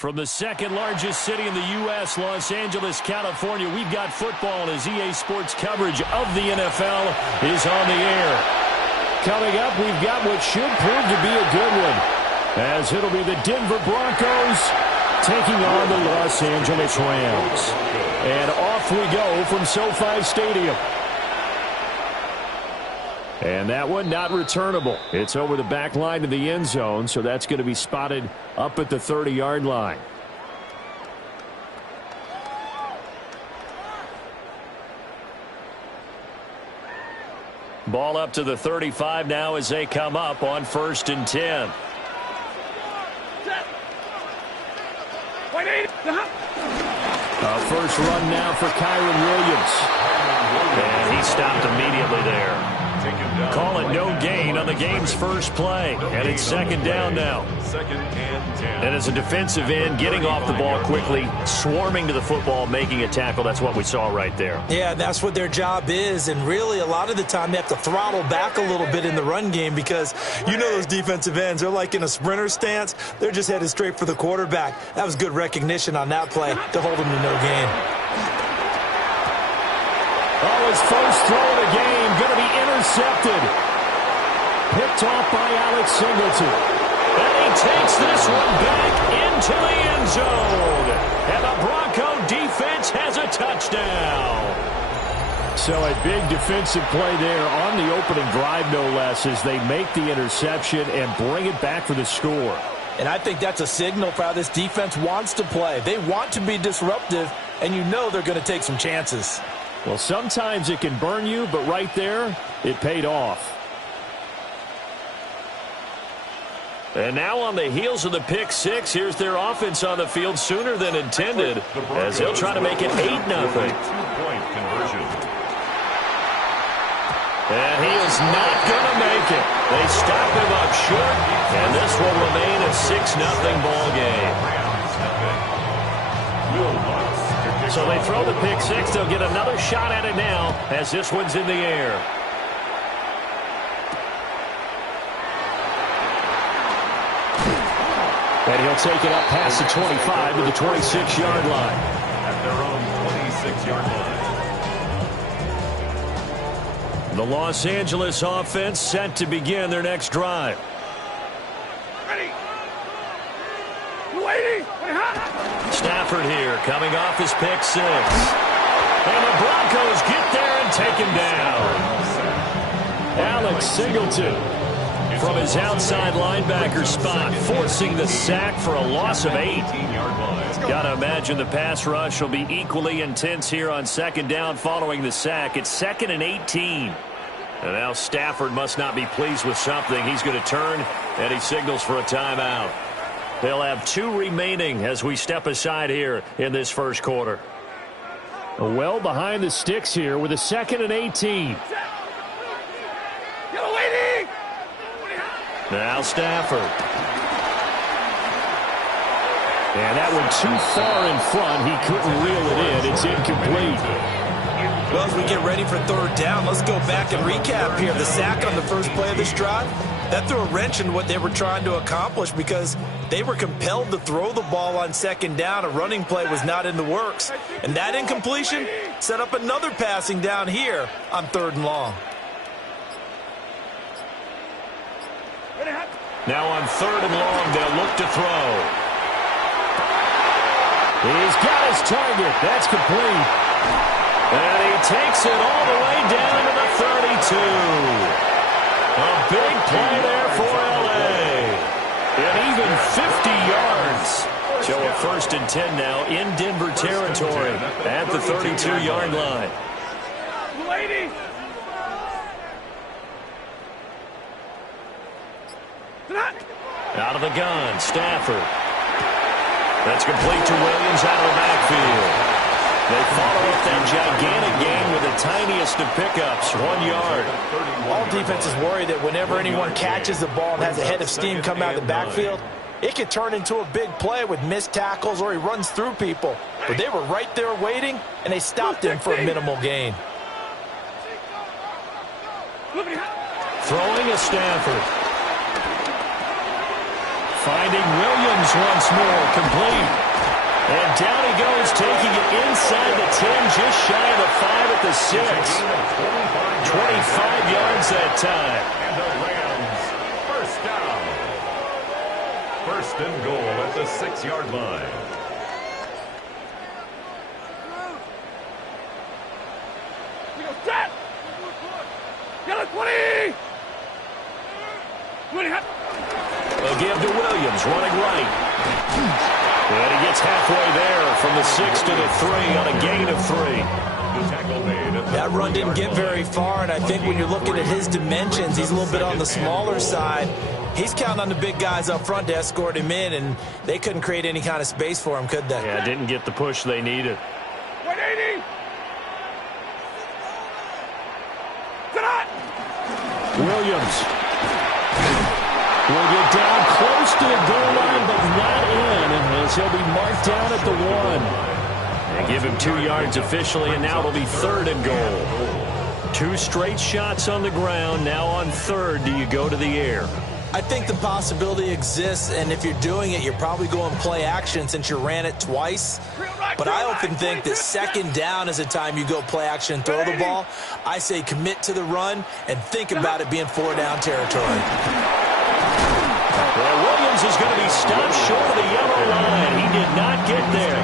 From the second largest city in the U.S., Los Angeles, California, we've got football as EA Sports coverage of the NFL is on the air. Coming up, we've got what should prove to be a good one, as it'll be the Denver Broncos taking on the Los Angeles Rams. And off we go from SoFi Stadium. And that one not returnable. It's over the back line to the end zone, so that's going to be spotted up at the 30-yard line. Ball up to the 35 now as they come up on 1st and 10. First run now for Kyron Williams. And he stopped immediately there. Call it no gain on the game's first play. And it's 2nd down now. 2nd and 10. And as a defensive end, getting off the ball quickly, swarming to the football, making a tackle, that's what we saw right there. Yeah, that's what their job is. And really, a lot of the time, they have to throttle back a little bit in the run game because you know those defensive ends, they're like in a sprinter stance. They're just headed straight for the quarterback. That was good recognition on that play to hold them to no gain. Oh, his first throw of the game going to be intercepted. Picked off by Alex Singleton. And he takes this one back into the end zone. And the Bronco defense has a touchdown. So a big defensive play there on the opening drive, no less, as they make the interception and bring it back for the score. And I think that's a signal for how this defense wants to play. They want to be disruptive, and you know they're going to take some chances. Well, sometimes it can burn you, but right there, it paid off. And now on the heels of the pick six, here's their offense on the field sooner than intended, as they'll try to make it 8-0. Two-point conversion. And he is not going to make it. They stop him up short, and this will remain a 6-0 ball game. So they throw the pick six. They'll get another shot at it now as this one's in the air. And he'll take it up past the 25 to the 26-yard line. At their own 26-yard line. The Los Angeles offense set to begin their next drive. Ready. Waiting. Stafford here, coming off his pick six. And the Broncos get there and take him down. Alex Singleton from his outside linebacker spot, forcing the sack for a loss of 8. Got to imagine the pass rush will be equally intense here on 2nd down following the sack. It's 2nd and 18. And now Stafford must not be pleased with something. He's going to turn, and he signals for a timeout. They'll have 2 remaining as we step aside here in this first quarter. Well behind the sticks here with a 2nd and 18. Now Stafford. And that one too far in front. He couldn't reel it in. It's incomplete. Well, as we get ready for 3rd down, let's go back and recap here. The sack on the first play of this drive, that threw a wrench in what they were trying to accomplish because they were compelled to throw the ball on 2nd down. A running play was not in the works. And that incompletion set up another passing down here on 3rd and long. Now on 3rd and long, they'll look to throw. He's got his target. That's complete. And he takes it all the way down to the 32. A big play there for L.A. And even 50 yards. So a 1st and 10 now in Denver territory at the 32-yard line. Out of the gun, Stafford. That's complete to Williams out of the backfield. They follow up that gigantic gain with the tiniest of pickups, 1 yard. All defenses worry that whenever anyone catches the ball and has a head of steam come out of the backfield, it could turn into a big play with missed tackles or he runs through people. But they were right there waiting, and they stopped him for a minimal gain. Throwing a Stafford. Finding Williams once more, complete. And down he goes, taking it inside the 10, just shy of the 5 at the 6. 25 yards that time. And the Rams, first down. First and goal at the 6-yard line. They'll give to Williams, running right. And he gets halfway there from the 6 to the 3 on a gain of 3. That run didn't get very far, and I think when you're looking at his dimensions, he's a little bit on the smaller side. He's counting on the big guys up front to escort him in, and they couldn't create any kind of space for him, could they? Yeah, didn't get the push they needed. 180. Williams will get down close to the goal line, but not in, as he'll be marked down at the 1. They give him 2 yards officially, and now it'll be 3rd and goal. 2 straight shots on the ground. Now on 3rd, do you go to the air? I think the possibility exists, and if you're doing it, you're probably going play action since you ran it twice. But I often think that 2nd down is the time you go play action and throw the ball. I say commit to the run and think about it being 4-down territory. Well, Williams is going to be stopped short of the yellow line. He did not get there.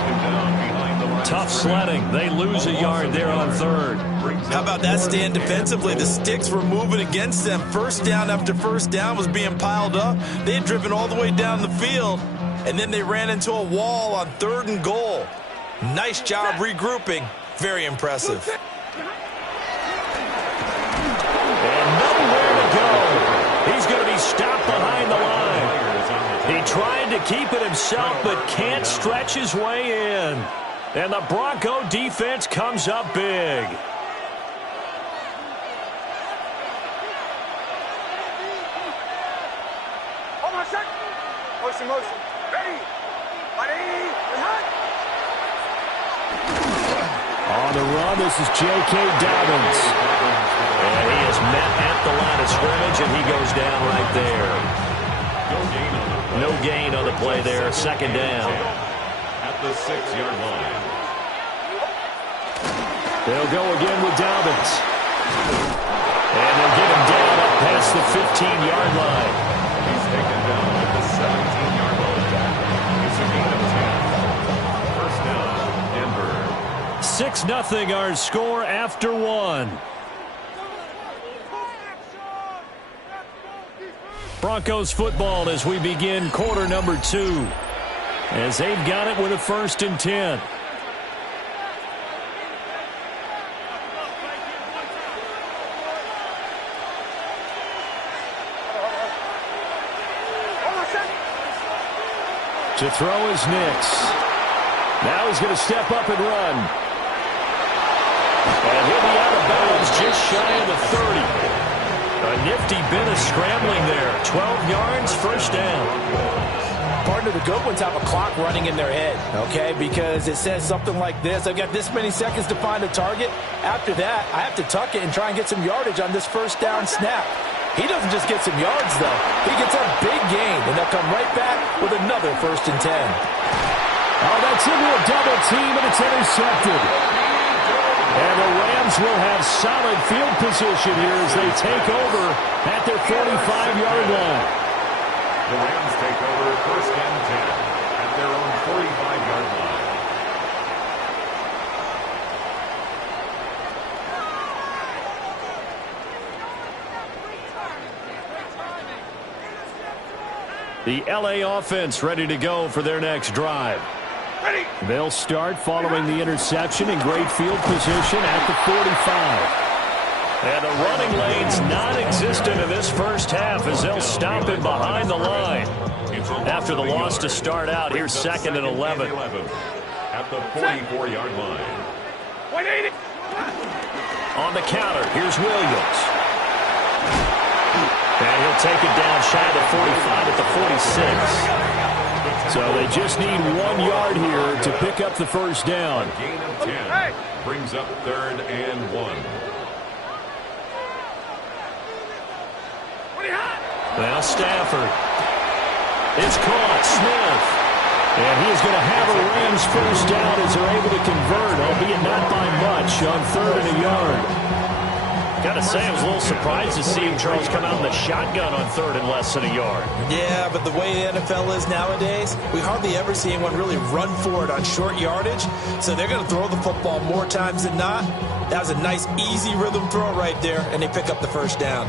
Tough sledding. They lose a yard there on 3rd. How about that stand defensively? The sticks were moving against them. First down after first down was being piled up. They had driven all the way down the field, and then they ran into a wall on 3rd and goal. Nice job regrouping. Very impressive. And nowhere to go. He's going to be stopped behind the line. He tried to keep it himself, but can't stretch his way in. And the Bronco defense comes up big. Motion. Ready. 180. On the run, this is J.K. Dobbins. And he is met at the line of scrimmage, and he goes down right there. No gain on the play there. 2nd down. At the 6-yard line. They'll go again with Dobbins. And they'll get him down up past the 15-yard line. He's taken down at the 17-yard line. It's a gain of 10. First down, Denver. 6-0 our score after 1. Broncos football as we begin quarter number 2. As they've got it with a 1st and 10. To throw is Nix. Now he's going to step up and run. And he'll be out of bounds just shy of the 30. A nifty bit of scrambling there. 12 yards, 1st down. Partner, the good ones have a clock running in their head, okay? Because it says something like this. I've got this many seconds to find a target. After that, I have to tuck it and try and get some yardage on this 1st down snap. He doesn't just get some yards, though. He gets a big gain, and they'll come right back with another 1st and 10. Oh, that's into a double team, and it's intercepted. And the Rams will have solid field position here as they take over at their 45-yard line. The Rams take over 1st and 10 at their own 45-yard line. The L.A. offense ready to go for their next drive. Ready. They'll start following the interception in great field position at the 45. And the running lane's non-existent in this 1st half as they'll stop him behind the line. After the loss to start out, here's 2nd and 11. At the 44-yard line. 180. On the counter, here's Williams. And he'll take it down shy of the 45 at the 46. So they just need 1 yard here to pick up the 1st down. A gain of 10 brings up 3rd and 1. Now Stafford. It's caught. Smith. And he is going to have a Rams first down as they're able to convert, albeit not by much, on 3rd and a yard. Got to say, I was a little surprised to see him, Charles, come out in the shotgun on 3rd and less than a yard. Yeah, but the way the NFL is nowadays, we hardly ever see anyone really run for it on short yardage. So they're going to throw the football more times than not. That was a nice, easy rhythm throw right there, and they pick up the first down.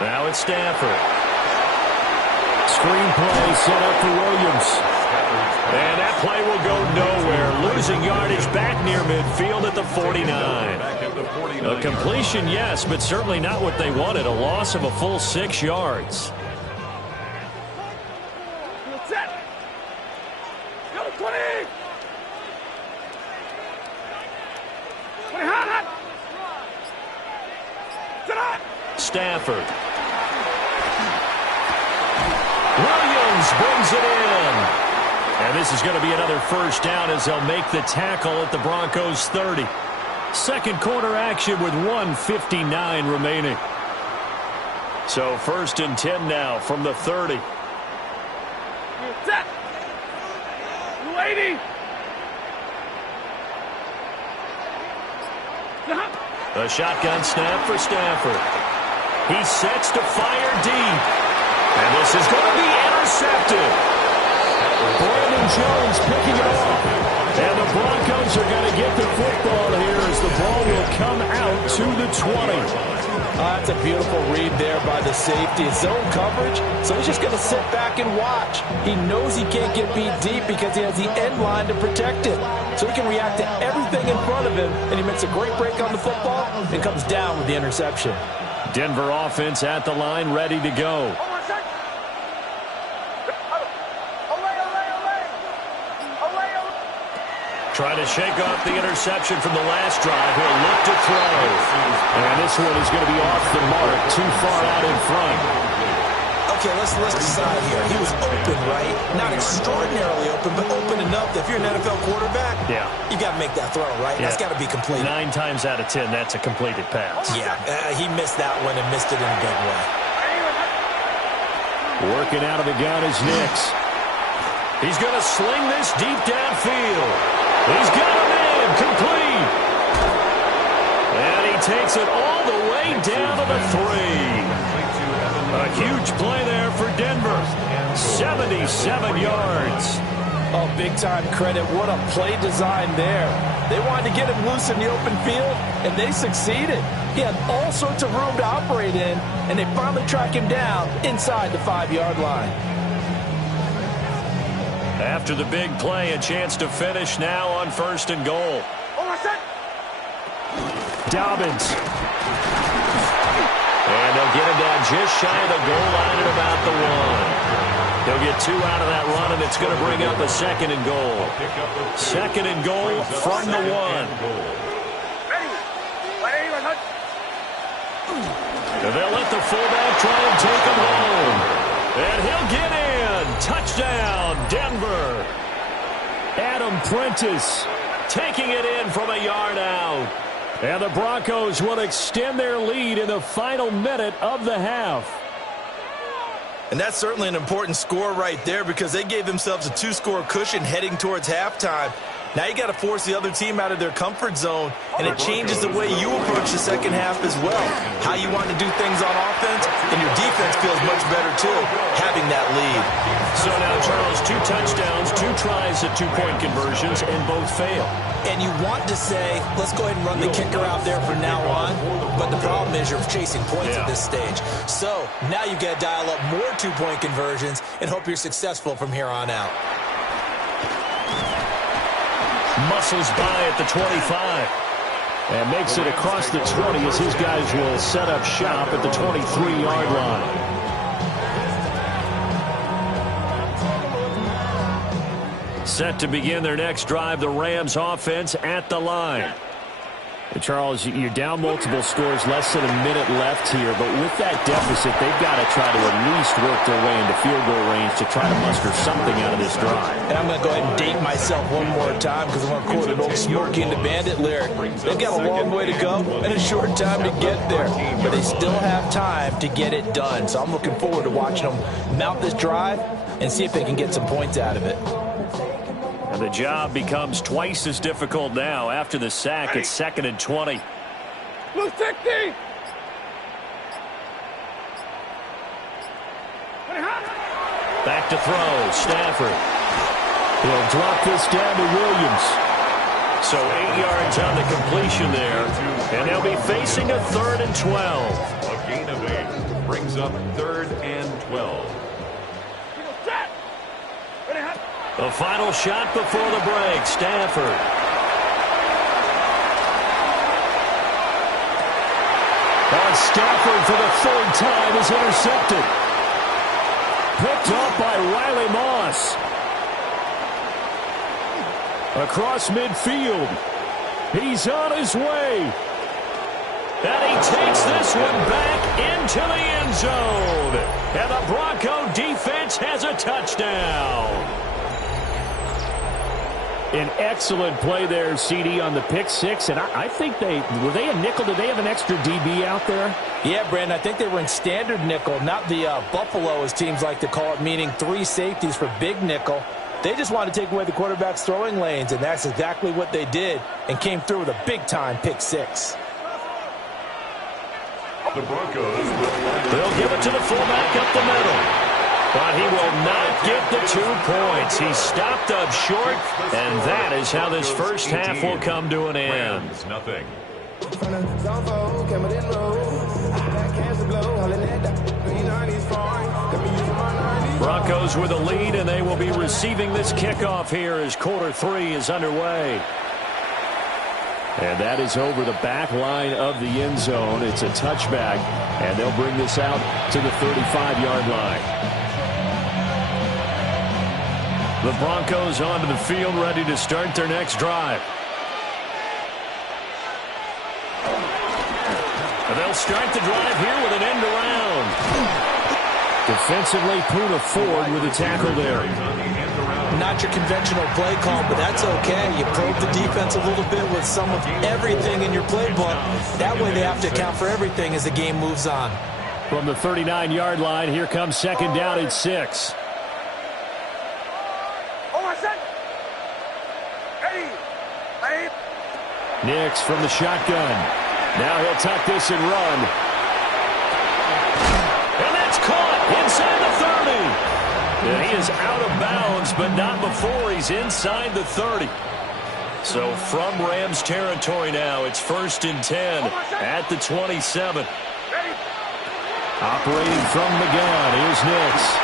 Now it's Stafford. Screenplay set up for Williams. And that play will go nowhere. Losing yardage back near midfield at the 49. A completion, yes, but certainly not what they wanted. A loss of a full 6 yards. Stafford. Williams brings it in. And this is going to be another first down as they'll make the tackle at the Broncos 30. Second quarter action with 1:59 remaining. So 1st and 10 now from the 30. Set. Lady. A shotgun snap for Stafford. He sets to fire deep. And this is going to be intercepted. Brandon Jones picking it off. And the Broncos are going to get the football here as the ball will come out to the 20. That's a beautiful read there by the safety. It's zone coverage, so he's just going to sit back and watch. He knows he can't get beat deep because he has the end line to protect it. So he can react to everything in front of him, and he makes a great break on the football and comes down with the interception. Denver offense at the line, ready to go. Trying to shake off the interception from the last drive. He'll look to throw. And this one is going to be off the mark, too far out in front. Okay, let's decide here. He was open, right? Not extraordinarily open, but open enough that if you're an NFL quarterback, you got to make that throw, right? That's got to be completed. 9 times out of 10, that's a completed pass. Yeah, he missed that one and missed it in a big way. Working out of the gun is Nix. He's going to sling this deep downfield. He's got him in, complete. And he takes it all the way down to the 3. A huge play there for Denver. 77 yards. Oh, big-time credit. What a play design there. They wanted to get him loose in the open field, and they succeeded. He had all sorts of room to operate in, and they finally track him down inside the 5-yard line. After the big play, a chance to finish now on 1st and goal. Dobbins. And they'll get him down just shy of the goal line at about the 1. They'll get 2 out of that run, and it's going to bring up a 2nd and goal. 2nd and goal from the 1. And they'll let the fullback try and take him home. And he'll get in. Touchdown, Denver. Adam Prentice taking it in from a yard out. And the Broncos will extend their lead in the final minute of the half. And that's certainly an important score right there because they gave themselves a 2-score cushion heading towards halftime. Now you got to force the other team out of their comfort zone, and it changes the way you approach the second half as well. How you want to do things on offense, and your defense feels much better too, having that lead. So now, Charles, 2 touchdowns, 2 tries at 2-point conversions, and both fail. And you want to say, let's go ahead and run the kicker out there from now on, but the problem is you're chasing points at this stage. So now you got to dial up more 2-point conversions and hope you're successful from here on out. Muscles by at the 25. And makes it across the 20 as his guys will set up shop at the 23-yard line. Set to begin their next drive, the Rams offense at the line. And Charles, you're down multiple scores, less than a minute left here, but with that deficit, they've got to try to at least work their way into field goal range to try to muster something out of this drive. And I'm going to go ahead and date myself one more time because I'm going to quote an old Smokey and the Bandit lyric. They've got a long way to go and a short time to get there, but they still have time to get it done. So I'm looking forward to watching them mount this drive and see if they can get some points out of it. And the job becomes twice as difficult now after the sack. It's 2nd and 20. Blue 60. Back to throw. Stafford. He'll drop this down to Williams. So 8 yards on the completion there. And they'll be facing a 3rd and 12. A gain of 8 brings up 3rd and 12. The final shot before the break. Stafford. And Stafford for the 3rd time is intercepted. Picked up by Riley Moss. Across midfield. He's on his way. And he takes this one back into the end zone. And the Bronco defense has a touchdown. An excellent play there, CD, on the pick six. And I think were they a nickel? Did they have an extra DB out there? Yeah, Brandon, I think they were in standard nickel, not the Buffalo, as teams like to call it, meaning 3 safeties for big nickel. They just wanted to take away the quarterback's throwing lanes, and that's exactly what they did and came through with a big-time pick six. The Broncos They'll give it to the fullback up the middle. But he will not get the 2 points. He stopped up short, and that is how this first half will come to an end. Nothing. Broncos with a lead, and they will be receiving this kickoff here as quarter 3 is underway. And that is over the back line of the end zone. It's a touchback, and they'll bring this out to the 35-yard line. The Broncos onto the field, ready to start their next drive. And they'll start the drive here with an end around. Defensively, Puna Ford with a tackle there. Not your conventional play call, but that's okay. You probe the defense a little bit with some of everything in your playbook. That way they have to account for everything as the game moves on. From the 39-yard line, here comes 2nd down and 6. Nix from the shotgun. Now he'll tuck this and run. And that's caught inside the 30. And he is out of bounds, but not before he's inside the 30. So from Rams territory now, it's 1st and 10 at the 27. Operating from the gun, here's Nix.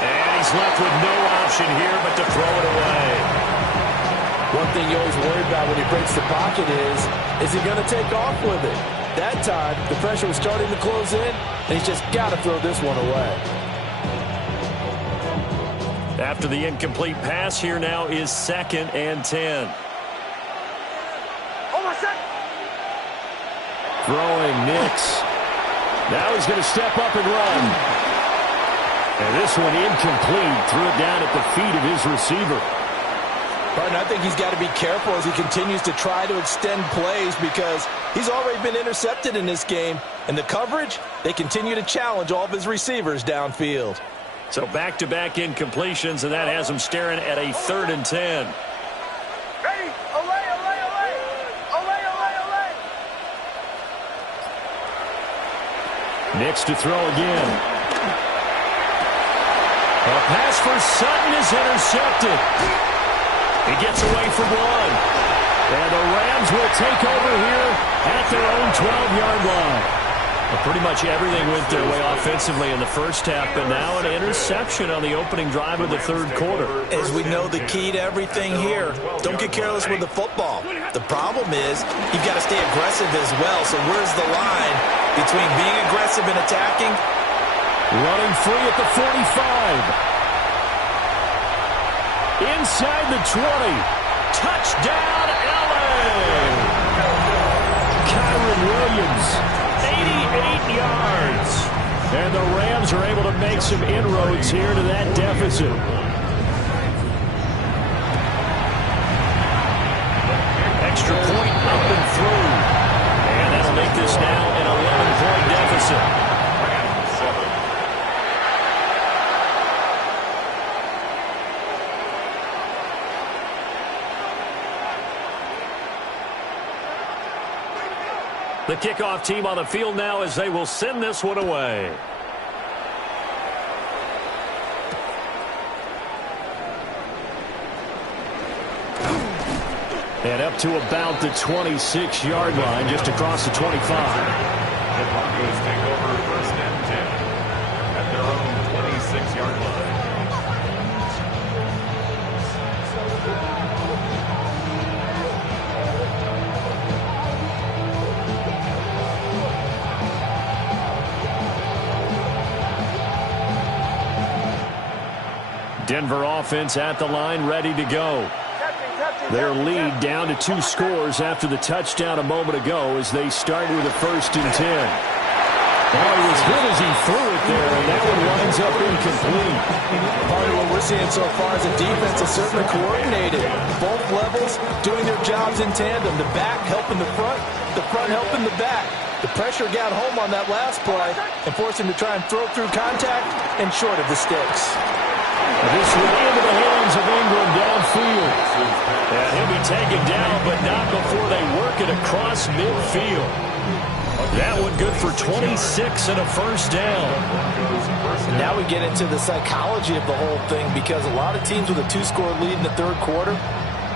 And he's left with no option here but to throw it away. One thing you always worry about when he breaks the pocket is he going to take off with it? That time, the pressure was starting to close in, and he's just got to throw this one away. After the incomplete pass, here now is 2nd and 10. Throwing Nix. Now he's going to step up and run. And this one incomplete. Threw it down at the feet of his receiver. Partner, I think he's got to be careful as he continues to try to extend plays because he's already been intercepted in this game. And the coverage, they continue to challenge all of his receivers downfield. So back-to-back incompletions, and that has him staring at a 3rd and 10. Ready? Olay, olay, olay. Olay, olay, olay. Nix to throw again. A pass for Sutton is intercepted. He gets away from one. And the Rams will take over here at their own 12-yard line. Well, pretty much everything went their way offensively in the first half, but now an interception on the opening drive of the 3rd quarter. As we know, the key to everything here, don't get careless with the football. The problem is you've got to stay aggressive as well. So where's the line between being aggressive and attacking? Running free at the 45. Inside the 20. Touchdown, LA! Kyren Williams, 88 yards. And the Rams are able to make some inroads here to that deficit. Extra point up and through. And that'll make this now an 11-point deficit. The kickoff team on the field now as they will send this one away. And up to about the 26-yard line, just across the 25. The Broncos take over first and 10 at their own 26-yard line. Denver offense at the line, ready to go. Their lead down to 2 scores after the touchdown a moment ago as they start with a 1st and 10. Oh, he was good as he threw it there, and that one winds up incomplete. Part of what we're seeing so far is the defense is certainly coordinated. Both levels doing their jobs in tandem. The back helping the front helping the back. The pressure got home on that last play and forced him to try and throw through contact and short of the sticks. This one into the hands of Ingram downfield. And he'll be taken down, but not before they work it across midfield. That one good for 26 and a 1st down. Now we get into the psychology of the whole thing because a lot of teams with a 2-score lead in the 3rd quarter,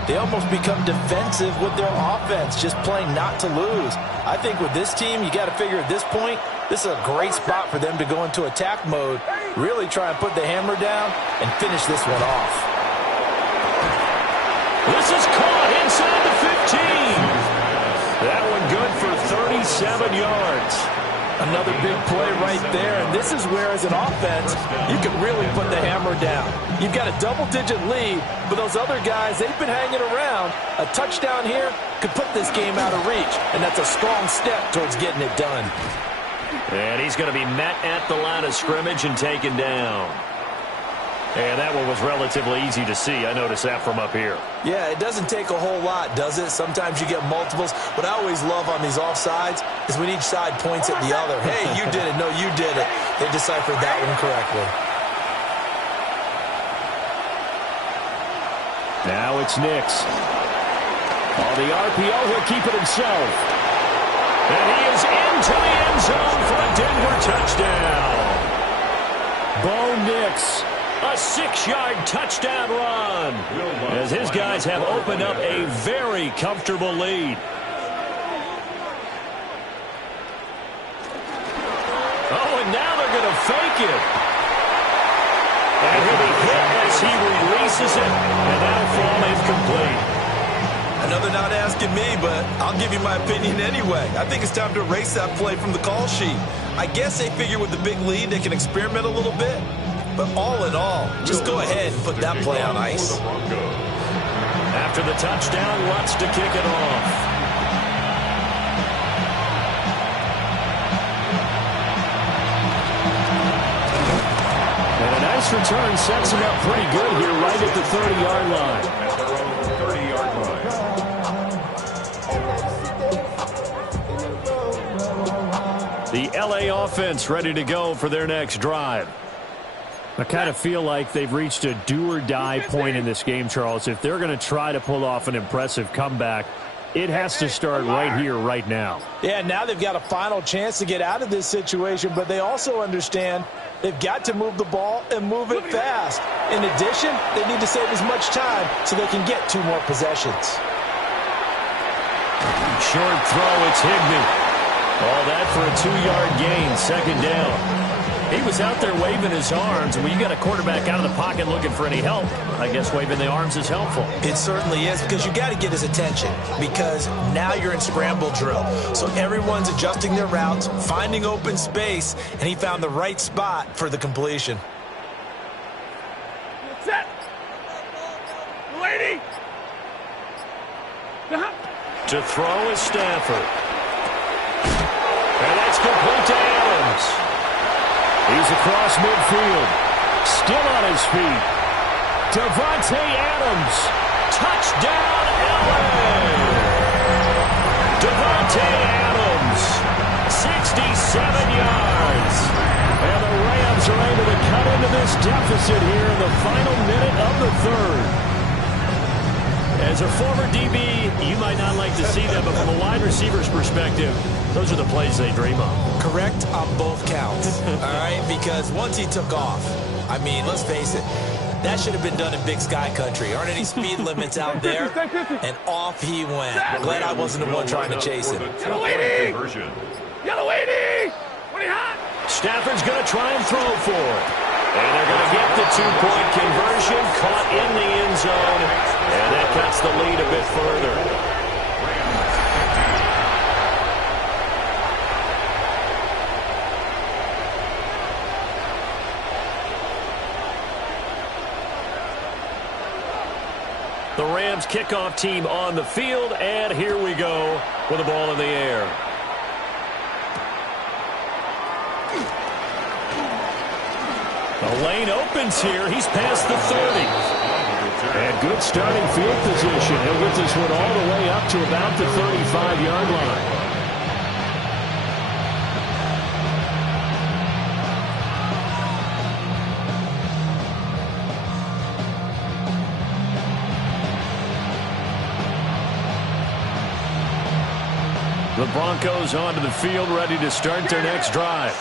they almost become defensive with their offense, just playing not to lose. I think with this team, you got to figure at this point, this is a great spot for them to go into attack mode, really try and put the hammer down and finish this one off. This is caught inside the 15. That one good for 37 yards. Another big play right there, and this is where, as an offense, you can really put the hammer down. You've got a double-digit lead, but those other guys, they've been hanging around. A touchdown here could put this game out of reach, and that's a strong step towards getting it done. And he's going to be met at the line of scrimmage and taken down. And that one was relatively easy to see. I noticed that from up here. Yeah, it doesn't take a whole lot, does it? Sometimes you get multiples. What I always love on these offsides is when each side points at the other. Hey, you did it. No, you did it. They deciphered that one correctly. Now it's Nix. On the RPO, he'll keep it himself. And he is into the end zone for a Denver touchdown. Bo Nix. A 6-yard touchdown run as his guys have opened up a very comfortable lead. Oh, and now they're going to fake it. And he'll be hit as he releases it, and that'll fall incomplete. Another not asking me, but I'll give you my opinion anyway. I think it's time to erase that play from the call sheet. I guess they figure with the big lead they can experiment a little bit. But all in all, just go ahead and put that play on ice. After the touchdown, Lutz to kick it off. And a nice return sets him up pretty good here right at the 30-yard line. At their own 30-yard line. The LA offense ready to go for their next drive. I kind of feel like they've reached a do-or-die point in this game, Charles. If they're going to try to pull off an impressive comeback, it has to start right here, right now. Yeah, now they've got a final chance to get out of this situation, but they also understand they've got to move the ball and move it fast. In addition, they need to save as much time so they can get 2 more possessions. Short throw, it's Higbee. All that for a 2-yard gain, 2nd down. He was out there waving his arms, and when you got a quarterback out of the pocket looking for any help, I guess waving the arms is helpful. It certainly is, because you got to get his attention, because now you're in scramble drill. So everyone's adjusting their routes, finding open space, and he found the right spot for the completion. Set. Lady. To throw is Stafford. And that's complete to Adams. He's across midfield. Still on his feet. Davante Adams. Touchdown, LA. Davante Adams. 67 yards. And the Rams are able to cut into this deficit here in the final minute of the third. As a former DB, you might not like to see that, but from a wide receiver's perspective, those are the plays they dream of. Correct on both counts, all right? Because once he took off, I mean, let's face it, that should have been done in Big Sky Country. Aren't any speed limits out there? And off he went. Glad I wasn't the one trying to chase him. Yellow 80! Yellow 80! Stafford's going to try and throw for it. And they're going to get the two-point conversion, caught in the end zone, and that cuts the lead a bit further. The Rams kickoff team on the field, and here we go with the ball in the air. The lane opens here. He's past the 30. And good starting field position. He'll get this one all the way up to about the 35-yard line. The Broncos onto the field, ready to start their next drive.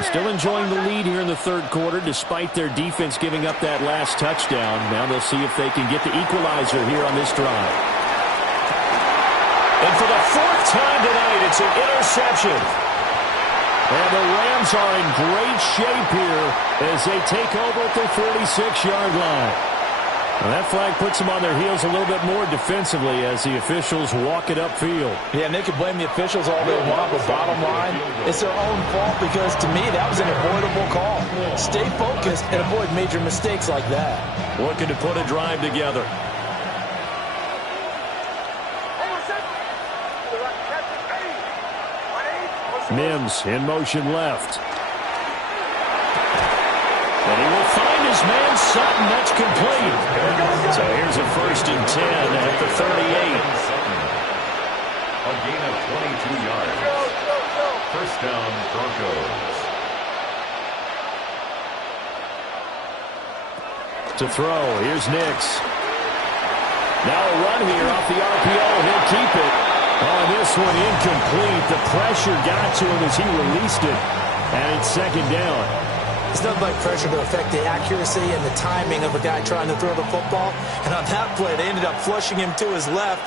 Still enjoying the lead here in the third quarter, despite their defense giving up that last touchdown. Now they'll see if they can get the equalizer here on this drive. And for the fourth time tonight, it's an interception. And the Rams are in great shape here as they take over at the 46-yard line. And that flag puts them on their heels a little bit more defensively as the officials walk it upfield. Yeah, and they can blame the officials all they want, but bottom line, it's their own fault because, to me, that was an avoidable call. Stay focused and avoid major mistakes like that. Looking to put a drive together. Mims in motion left. And he will find his man Sutton. That's complete. So here's a 1st and 10 at the 38. A gain of 22 yards. First down, Broncos. To throw, here's Nix. Now a run here off the RPO. He'll keep it. Oh, this one incomplete. The pressure got to him as he released it. And it's 2nd down. It's nothing like pressure to affect the accuracy and the timing of a guy trying to throw the football. And on that play, they ended up flushing him to his left,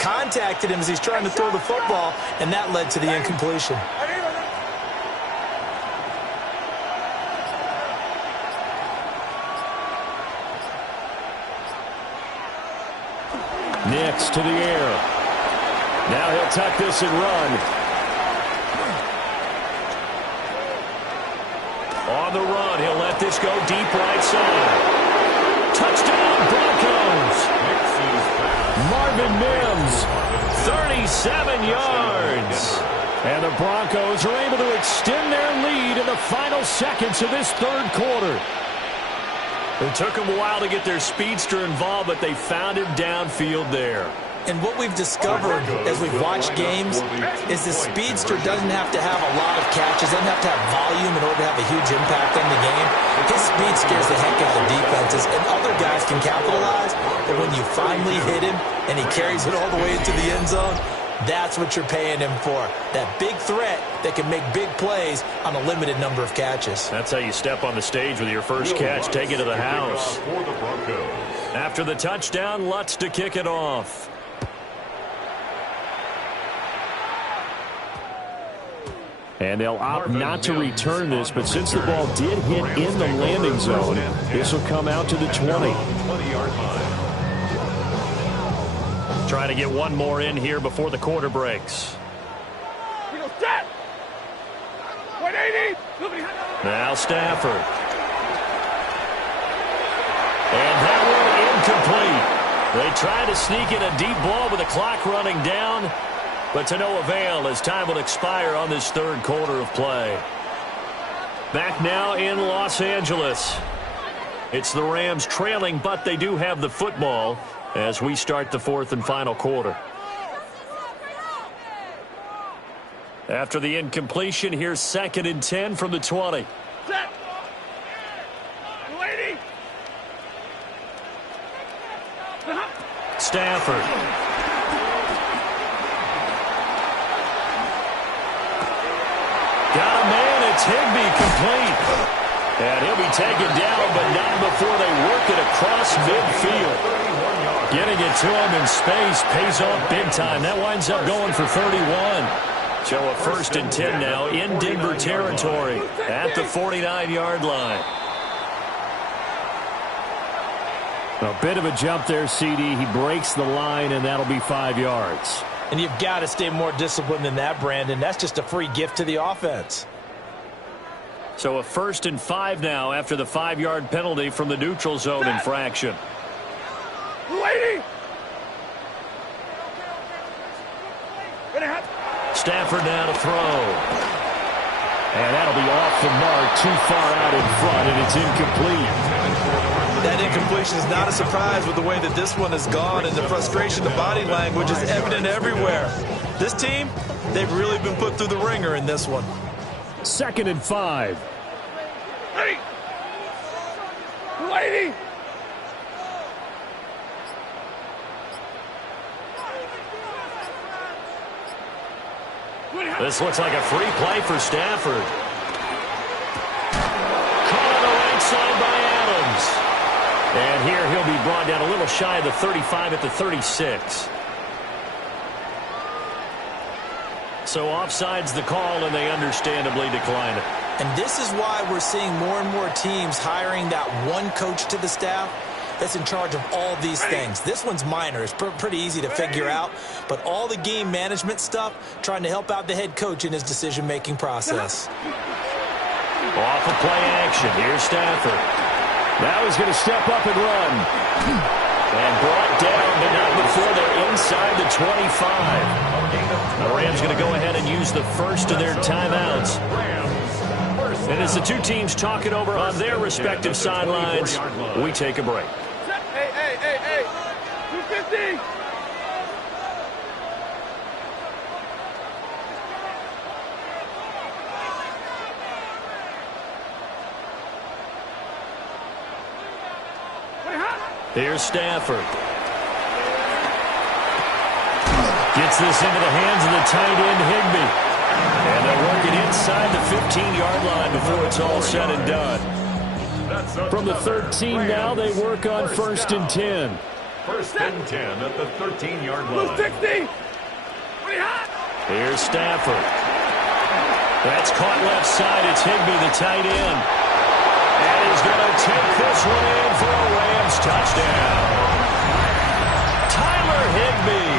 contacted him as he's trying to throw the football, and that led to the incompletion. Nix to the air. Now he'll tuck this and run. On the run, he'll let this go deep right side. Touchdown, Broncos. Marvin Mims, 37 yards. And the Broncos are able to extend their lead in the final seconds of this third quarter. It took them a while to get their speedster involved, but they found him downfield there. And what we've discovered as we've watched games is the speedster doesn't have to have a lot of catches, doesn't have to have volume in order to have a huge impact on the game. His speed scares the heck out of defenses, and other guys can capitalize. But when you finally hit him and he carries it all the way into the end zone, that's what you're paying him for. That big threat that can make big plays on a limited number of catches. That's how you step on the stage with your first catch. Take it to the house. After the touchdown, Lutz to kick it off. And they'll opt not to return this, but since the ball did hit in the landing zone, this will come out to the 20. Trying to get one more in here before the quarter breaks. Now Stafford. And that one incomplete. They try to sneak in a deep ball with the clock running down. but to no avail as time will expire on this third quarter of play. Back now in Los Angeles. It's the Rams trailing, but they do have the football as we start the fourth and final quarter. After the incompletion, here's 2nd and 10 from the 20. Set. Lady. Stafford. Got a man. It's Higbee complete. And he'll be taken down, but not before they work it across midfield. Getting it to him in space pays off big time. That winds up going for 31. So a 1st and 10 now in Denver territory at the 49-yard line. A bit of a jump there, CD. He breaks the line, and that'll be 5 yards. And you've got to stay more disciplined than that, Brandon. That's just a free gift to the offense. So a 1st and 5 now after the 5-yard penalty from the neutral zone infraction. Lady. Stafford now to throw. And that'll be off the mark, too far out in front, and it's incomplete. That incompletion is not a surprise with the way that this one has gone, and the frustration, the body language is evident everywhere. This team, they've really been put through the ringer in this one. 2nd and 5. Lady. Lady. This looks like a free play for Stafford. Caught on the right side by Adams. And here he'll be brought down a little shy of the 35 at the 36. So offside's the call, and they understandably decline it. And this is why we're seeing more and more teams hiring that one coach to the staff that's in charge of all these things. This one's minor. It's pretty easy to figure out. But all the game management stuff, trying to help out the head coach in his decision-making process. Off of play action. Here's Stafford. Now he's going to step up and run. And brought down, but not before they're inside the 25. The Rams going to go ahead and use the first of their timeouts. And as the two teams talk it over on their respective sidelines, we take a break. Hey. 250. Here's Stafford. Gets this into the hands of the tight end, Higbee. And they'll work it inside the 15-yard line before it's all said and done. From the 13 now, they work on 1st and 10. 1st and 10 at the 13-yard line. 60. Here's Stafford. That's caught left side. It's Higbee, the tight end. And he's going to take this one in for a Rams touchdown. Tyler Higbee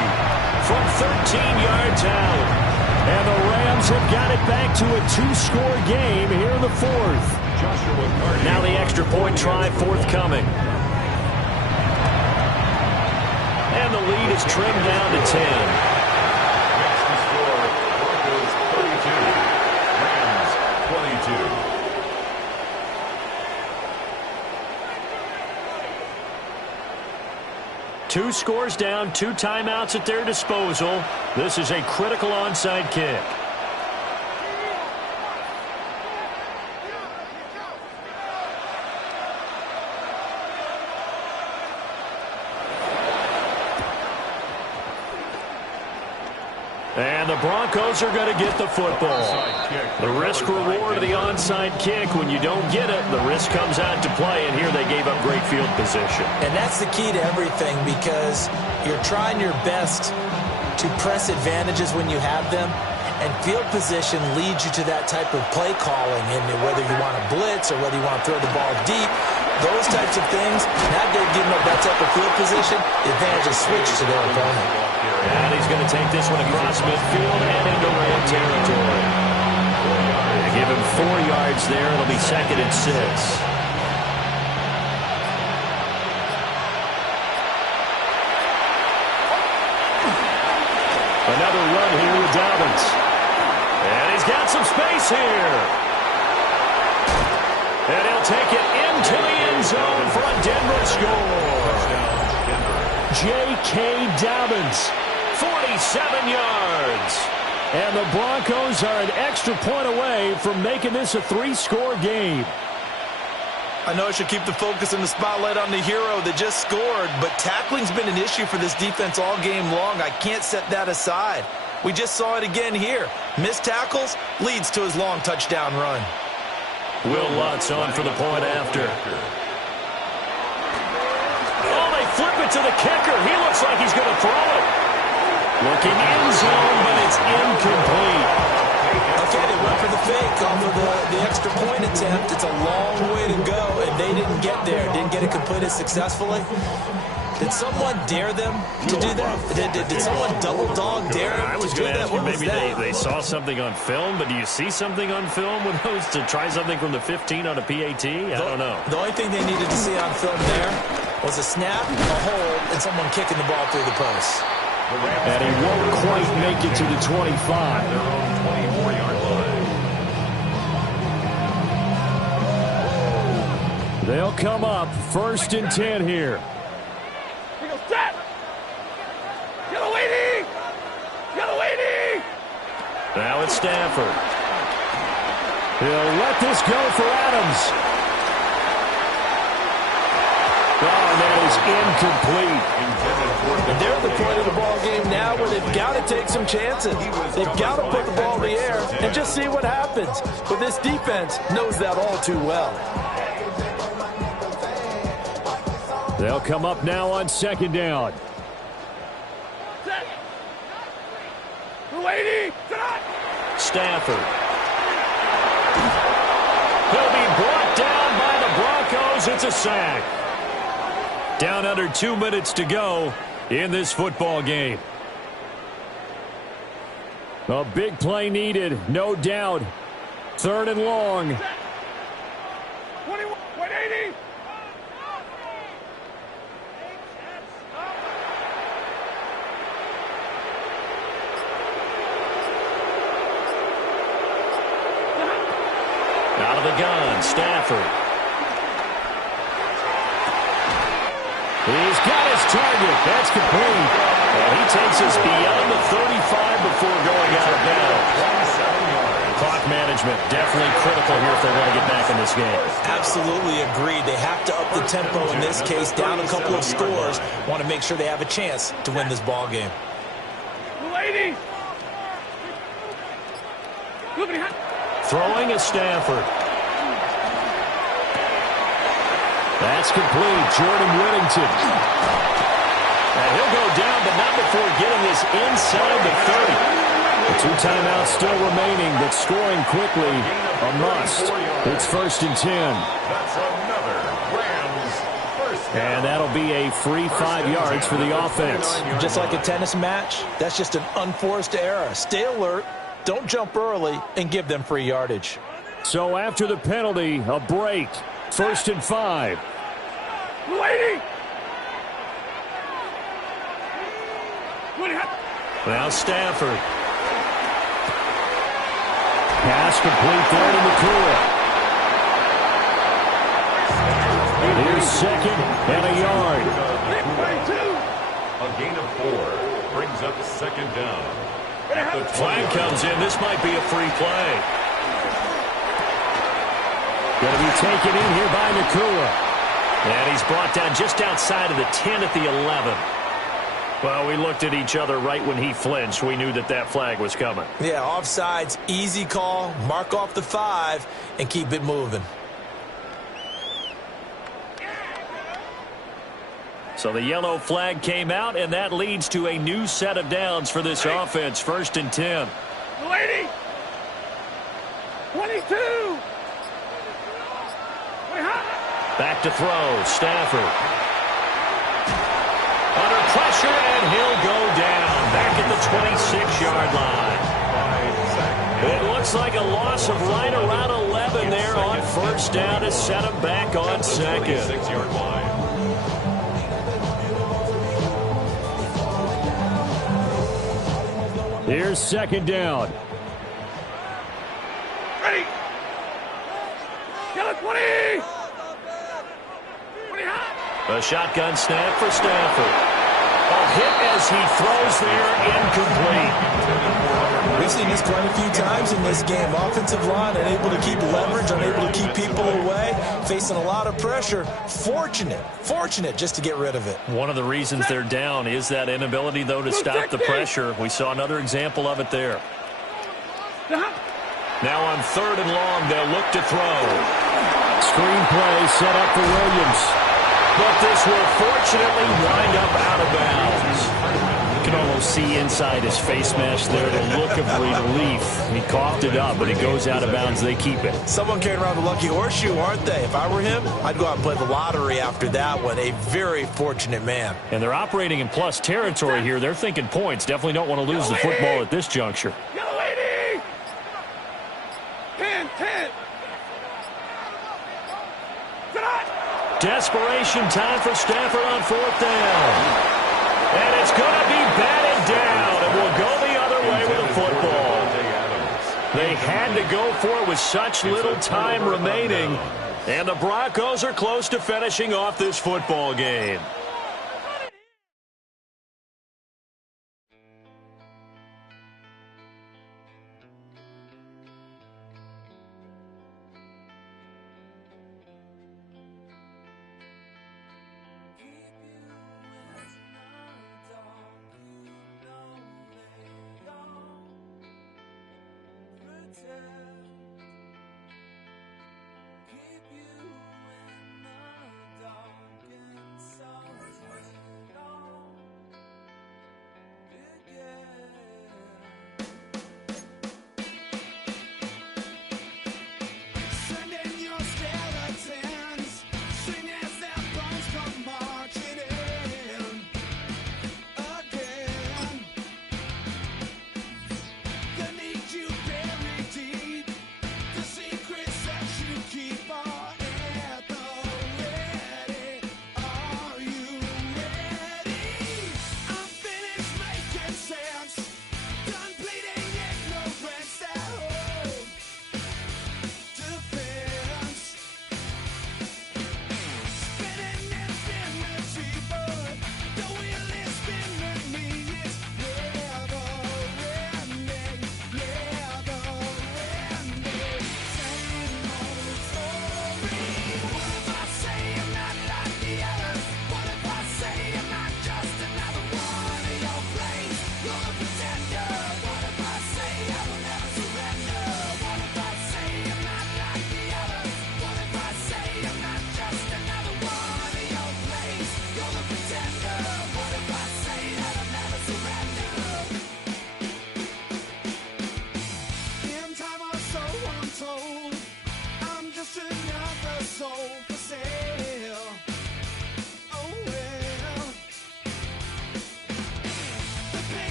from 13 yards out. And the Rams have got it back to a 2-score game here in the 4th. Now the extra point try forthcoming. And the lead is trimmed down to 10. Next to score, Broncos 32, Rams 22. Two scores down, 2 timeouts at their disposal. This is a critical onside kick. And the Broncos are going to get the football. The risk-reward of the onside kick. When you don't get it, the risk comes out to play, and here they gave up great field position. And that's the key to everything, because you're trying your best to press advantages when you have them, and field position leads you to that type of play calling, and whether you want to blitz or whether you want to throw the ball deep, those types of things, now they've given up that type of field position, the advantage is switched to their opponent. And he's going to take this one across midfield and into Ram territory. They give him 4 yards there. It'll be 2nd and 6. another run here with Dobbins. And he's got some space here. And he'll take it into the end zone for a Denver score. J.K. Dobbins, 47 yards. And the Broncos are an extra point away from making this a 3-score game. I know I should keep the focus and the spotlight on the hero that just scored, but tackling's been an issue for this defense all game long. I can't set that aside. We just saw it again here. Missed tackles leads to his long touchdown run. Will Lutz on for the point after. Oh, they flip it to the kicker. He looks like he's going to throw it. Looking end zone, but it's incomplete. Okay, they went for the fake off of the extra point attempt. It's a long way to go, and they didn't get there. Didn't get it completed successfully. Did someone dare them to do that? Did someone double dog dare them I was to do going to that? ask you, What was maybe that? they saw something on film, but do you see something on film with those to try something from the 15 on a PAT? I don't know. The only thing they needed to see on film there was a snap, a hold, and someone kicking the ball through the post. And he won't quite make it to the 25. Their own 24-yard line. They'll come up 1st and 10 here. He goes, set! Yellow waiting! Yellow waiting! Now it's Stafford. He'll let this go for Adams. Oh, and that is incomplete. And they're at the point of the ball game now where they've got to take some chances. They've got to put the ball in the air and just see what happens. But this defense knows that all too well. They'll come up now on 2nd down. Set! We're waiting! Set! Stafford. He'll be brought down by the Broncos. It's a sack. Down under 2 minutes to go in this football game. A big play needed, no doubt. 3rd and long. 21, 180! Out of the gun, Stafford. He's got his target. That's complete. And he takes us beyond the 35 before going out of bounds. Clock management definitely critical here if they want to get back in this game. Absolutely agreed. They have to up the tempo in this case, down a couple of scores. Want to make sure they have a chance to win this ball game. We're waiting! Throwing is Stafford. That's complete. Jordan Whittington. And he'll go down, but not before getting this inside the 30. The 2 timeouts still remaining, but scoring quickly a must. It's 1st and 10. That's another Rams first down. And that'll be a free 5 yards for the offense. Just like a tennis match, that's just an unforced error. Stay alert, don't jump early, and give them free yardage. So after the penalty, a break. 1st and 5. We're waiting! Now Stafford. Pass complete there to McCool. Here's 2nd and a yard. A gain of 4 brings up 2nd down. The Flag comes in. This might be a free play. Going to be taken in here by McCool. And he's brought down just outside of the 10 at the 11. Well, we looked at each other right when he flinched. We knew that that flag was coming. Yeah, offsides, easy call, mark off the 5, and keep it moving. So the yellow flag came out, and that leads to a new set of downs for this offense. 1st and 10. Waiting! 22! Back to throw. Stafford. Under pressure, and he'll go down. Back at the 26-yard line. It looks like a loss of right around 11 there on 1st down to set him back on 2nd. 6-yard line. Here's second down. Ready. Kill it, 20. 20 high. A shotgun snap for Stafford. A hit as he throws there, incomplete. We've seen this quite a few times in this game. Offensive line unable to keep leverage, unable to keep people away, facing a lot of pressure. Fortunate just to get rid of it. One of the reasons they're down is that inability, though, to stop the pressure. We saw another example of it there. Now on 3rd and long, they'll look to throw. Screenplay set up for Williams. But this will fortunately wind up out of bounds. You can almost see inside his face mesh there the look of relief. He coughed it up, but it goes out of bounds. They keep it. Someone carrying around the lucky horseshoe, aren't they? If I were him, I'd go out and play the lottery after that one. A very fortunate man. And they're operating in plus territory here. They're thinking points. Definitely don't want to lose the football at this juncture. Yellow lady. 10. Desperation time for Stafford on 4th down. And it's going to be batted down, and we'll go the other way with the football. They had to go for it with such little time remaining, and the Broncos are close to finishing off this football game.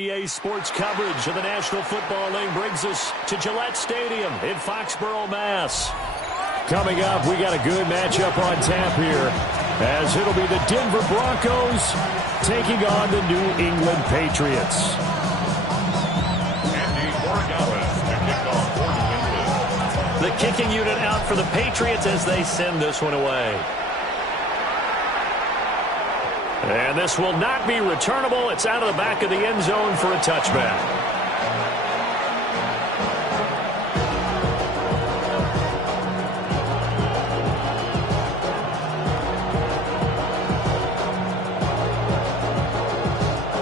EA Sports coverage of the National Football League brings us to Gillette Stadium in Foxborough, Mass. Coming up, we got a good matchup on tap here, as it'll be the Denver Broncos taking on the New England Patriots. The kicking unit out for the Patriots as they send this one away. And this will not be returnable. It's out of the back of the end zone for a touchback.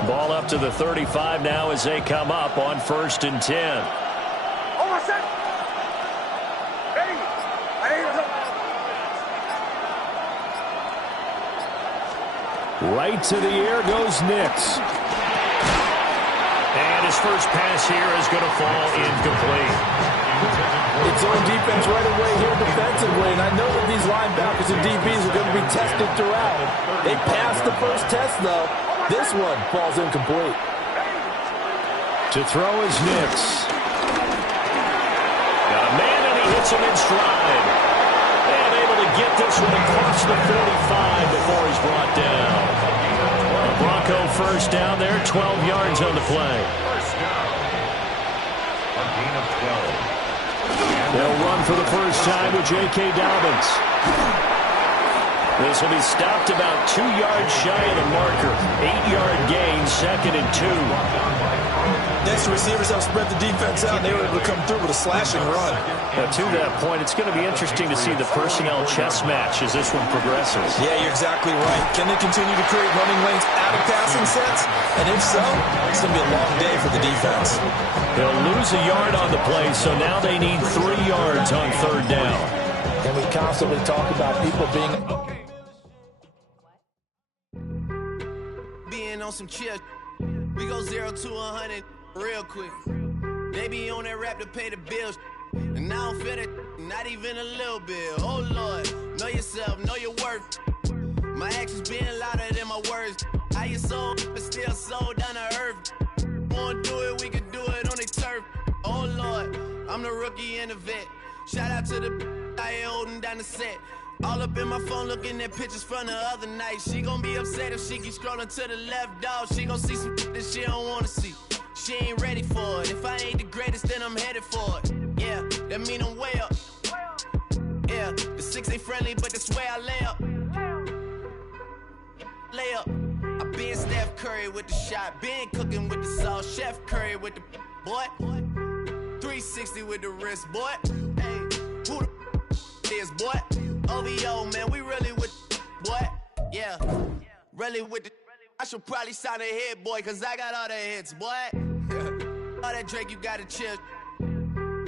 Ball up to the 35 now as they come up on 1st and 10. Right to the air goes Nix. And his first pass here is going to fall incomplete. It's on defense right away here defensively, and I know that these linebackers and DBs are going to be tested throughout. They passed the first test, though. This one falls incomplete. To throw is Nix. Got a man, and he hits him in stride. And able to get this one across the 45 before he's brought down. A Bronco first down there, 12 yards on the play. First down. A gain of 12. They'll run for the first time with J.K. Dobbins. This will be stopped about 2 yards shy of the marker. 8-yard gain, 2nd and 2. Next, the receivers have spread the defense out, and they were able to come through with a slashing run. Now, to that point, it's going to be interesting to see the personnel chess match as this one progresses. Yeah, you're exactly right. Can they continue to create running lanes out of passing sets? And if so, it's going to be a long day for the defense. They'll lose a yard on the play, so now they need 3 yards on 3rd down. And we constantly talk about people being on some chill. We go 0 to 100 real quick. They be on that rap to pay the bills. And I don't feel it, not even a little bit. Oh Lord, know yourself, know your worth. My actions being louder than my words. How you sold, but still sold down to earth. Wanna do it, we can do it on the turf. Oh Lord, I'm the rookie and the vet. Shout out to the I ain't holding down the set. All up in my phone looking at pictures from the other night. She gon' be upset if she keep scrolling to the left, dog. She gon' see some that she don't wanna see. She ain't ready for it. If I ain't the greatest, then I'm headed for it. Yeah, that mean I'm way up. Yeah, the 6 ain't friendly, but that's where I lay up. Lay up. I been Steph Curry with the shot. Been cooking with the sauce. Chef Curry with the boy. 360 with the wrist, boy. Hey, who the is, boy? OVO, man, we really with boy. Yeah, really with the. I should probably sign a hit, boy, cause I got all the hits, boy. All that Drake, you gotta chill.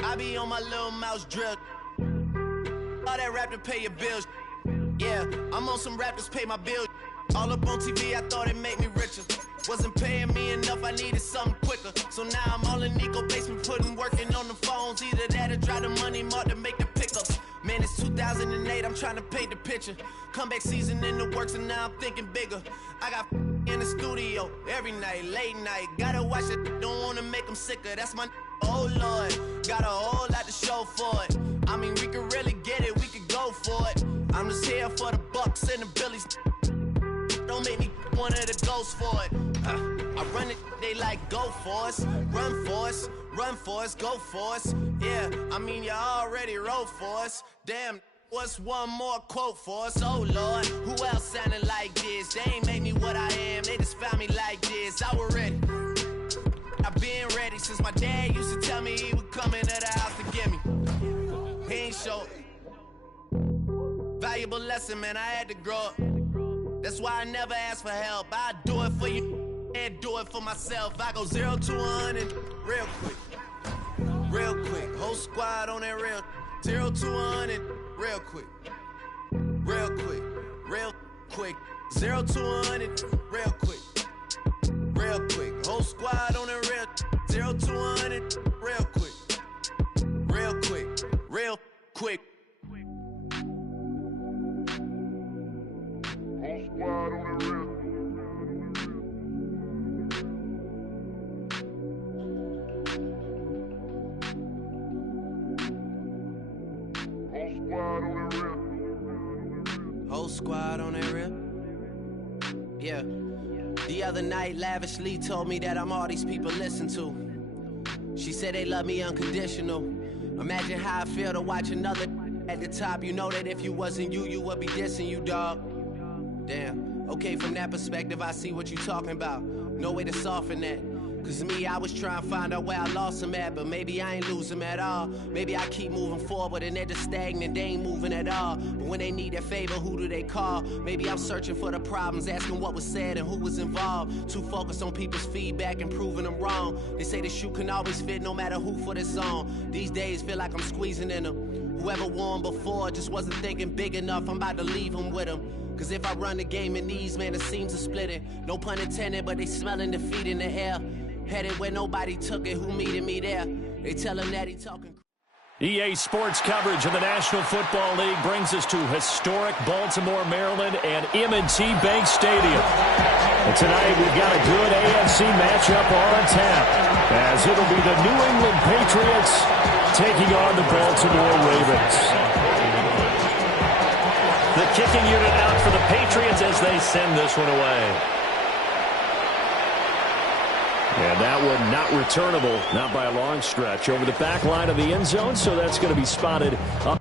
I be on my little mouse drill. All that rap to pay your bills. Yeah, I'm on some rappers pay my bills. All up on TV, I thought it made me richer. Wasn't paying me enough, I needed something quicker. So now I'm all in Nico basement, working on the phones. Either that or try the money mark to make the pickups. Man, it's 2008, I'm trying to paint the picture. Comeback season in the works, and now I'm thinking bigger. I got in the studio every night, late night. Gotta watch it, don't wanna make them sicker. That's my oh Lord, got a whole lot to show for it. I mean, we could really get it, we could go for it. I'm just here for the Bucks and the Billies. Don't make me one of the ghosts for it. I run it, they like go for us, run for us, run for us, go for us. Yeah, I mean you already wrote for us. Damn, what's one more quote for us? Oh Lord, who else sounded like this? They ain't made me what I am, they just found me like this. I was ready. I've been ready since my dad used to tell me he would come into the house to get me. He ain't show valuable lesson, man, I had to grow up. That's why I never ask for help. I do it for you and do it for myself. I go 0 to 100 real quick. Real quick. Whole squad on that real. 0 to 100 real quick. Real quick. Real quick. 0 to 100 real quick. Real quick. Whole squad on that real. 0 to 100 real quick. Real quick. Real quick. Whole squad on that rip. Yeah. The other night, lavishly told me that I'm all these people listen to. She said they love me unconditional. Imagine how I feel to watch another at the top. You know that if you wasn't you, you would be dissing you, dog. Damn. Okay, from that perspective, I see what you talking about. No way to soften that. Cause me, I was trying to find out where I lost them at, but maybe I ain't lose them at all. Maybe I keep moving forward and they're just stagnant, they ain't moving at all. But when they need a favor, who do they call? Maybe I'm searching for the problems, asking what was said and who was involved. Too focused on people's feedback and proving them wrong. They say the shoe can always fit no matter who for this song. These days feel like I'm squeezing in them. Whoever won before just wasn't thinking big enough, I'm about to leave them with them. Cause if I run the game in these, man, the seams are splitting. No pun intended, but they smelling defeat in the air. Headed where nobody took it, who meeting me there? They tell him that he talking. EA Sports coverage of the National Football League brings us to historic Baltimore, Maryland, and M&T Bank Stadium. And tonight we've got a good AFC matchup on tap, as it'll be the New England Patriots taking on the Baltimore Ravens. The kicking unit out for the Patriots as they send this one away. And that one not returnable, not by a long stretch, over the back line of the end zone, so that's going to be spotted up.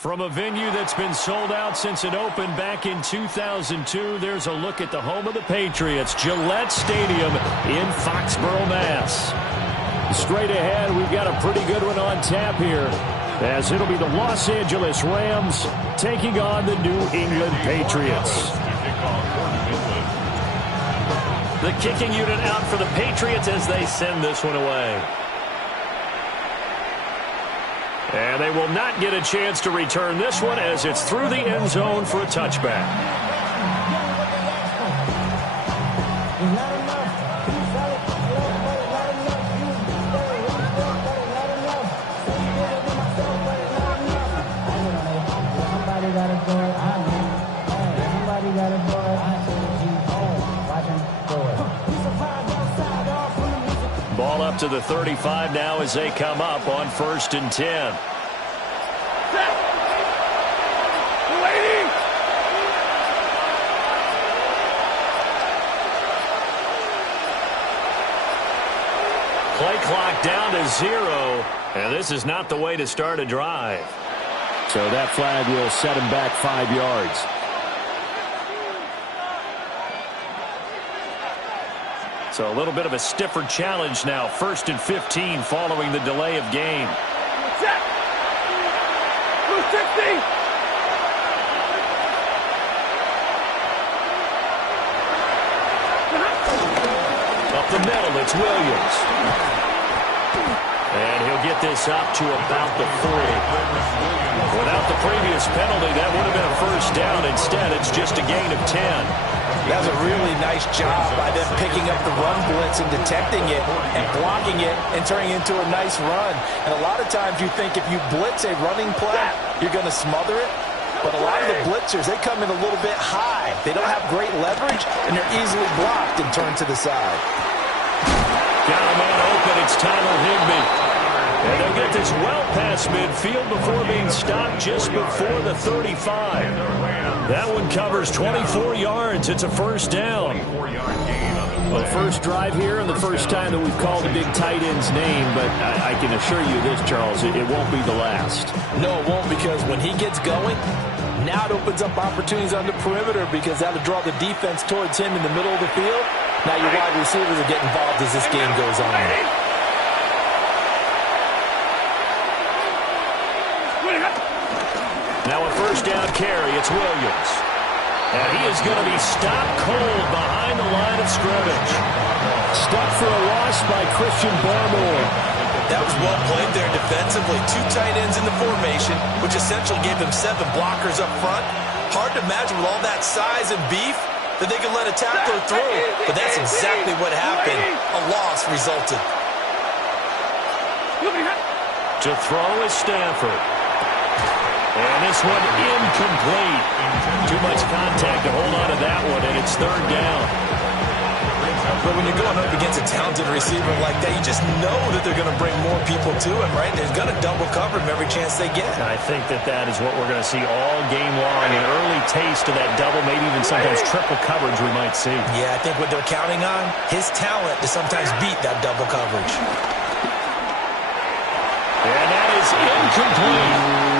From a venue that's been sold out since it opened back in 2002, there's a look at the home of the Patriots, Gillette Stadium in Foxborough, Mass. Straight ahead, we've got a pretty good one on tap here, as it'll be the Los Angeles Rams taking on the New England Patriots. The kicking unit out for the Patriots as they send this one away. And they will not get a chance to return this one as it's through the end zone for a touchback. Ball up to the 35 now as they come up on 1st and 10. Play clock down to 0, and this is not the way to start a drive. So that flag will set him back 5 yards. So a little bit of a stiffer challenge now. 1st and 15 following the delay of game. Up the middle, it's Williams. And he'll get this up to about the 40. Without the previous penalty, that would have been a first down. Instead, it's just a gain of 10. That was a really nice job by them picking up the run blitz and detecting it and blocking it and turning it into a nice run. And a lot of times you think if you blitz a running play, you're going to smother it. But a lot of the blitzers, they come in a little bit high. They don't have great leverage, and they're easily blocked and turned to the side. Got a man open. It's Tyler Higbee. And they'll get this well past midfield before being stopped just before the 35. That one covers 24 yards. It's a first down. Well, the first drive here and the first time that we've called a big tight end's name, but I can assure you this, Charles, it won't be the last. No, it won't, because when he gets going, now it opens up opportunities on the perimeter because that'll draw the defense towards him in the middle of the field. Now your wide receivers will get involved as this game goes on. Now a first down carry, it's Williams. And he is going to be stopped cold behind the line of scrimmage. Stuck for a loss by Christian Barmore. That was well played there defensively. 2 tight ends in the formation, which essentially gave them 7 blockers up front. Hard to imagine with all that size and beef that they could let a tackler through. But that's exactly what happened. A loss resulted. To throw is Stanford. And this one incomplete. Too much contact to hold on to that one, and it's 3rd down. But when you're going up against a talented receiver like that, you just know that they're going to bring more people to him, right? They're going to double cover him every chance they get. I think that is what we're going to see all game long. An early taste of that double, maybe even sometimes triple coverage we might see. Yeah, I think what they're counting on, his talent to sometimes beat that double coverage. And that is incomplete.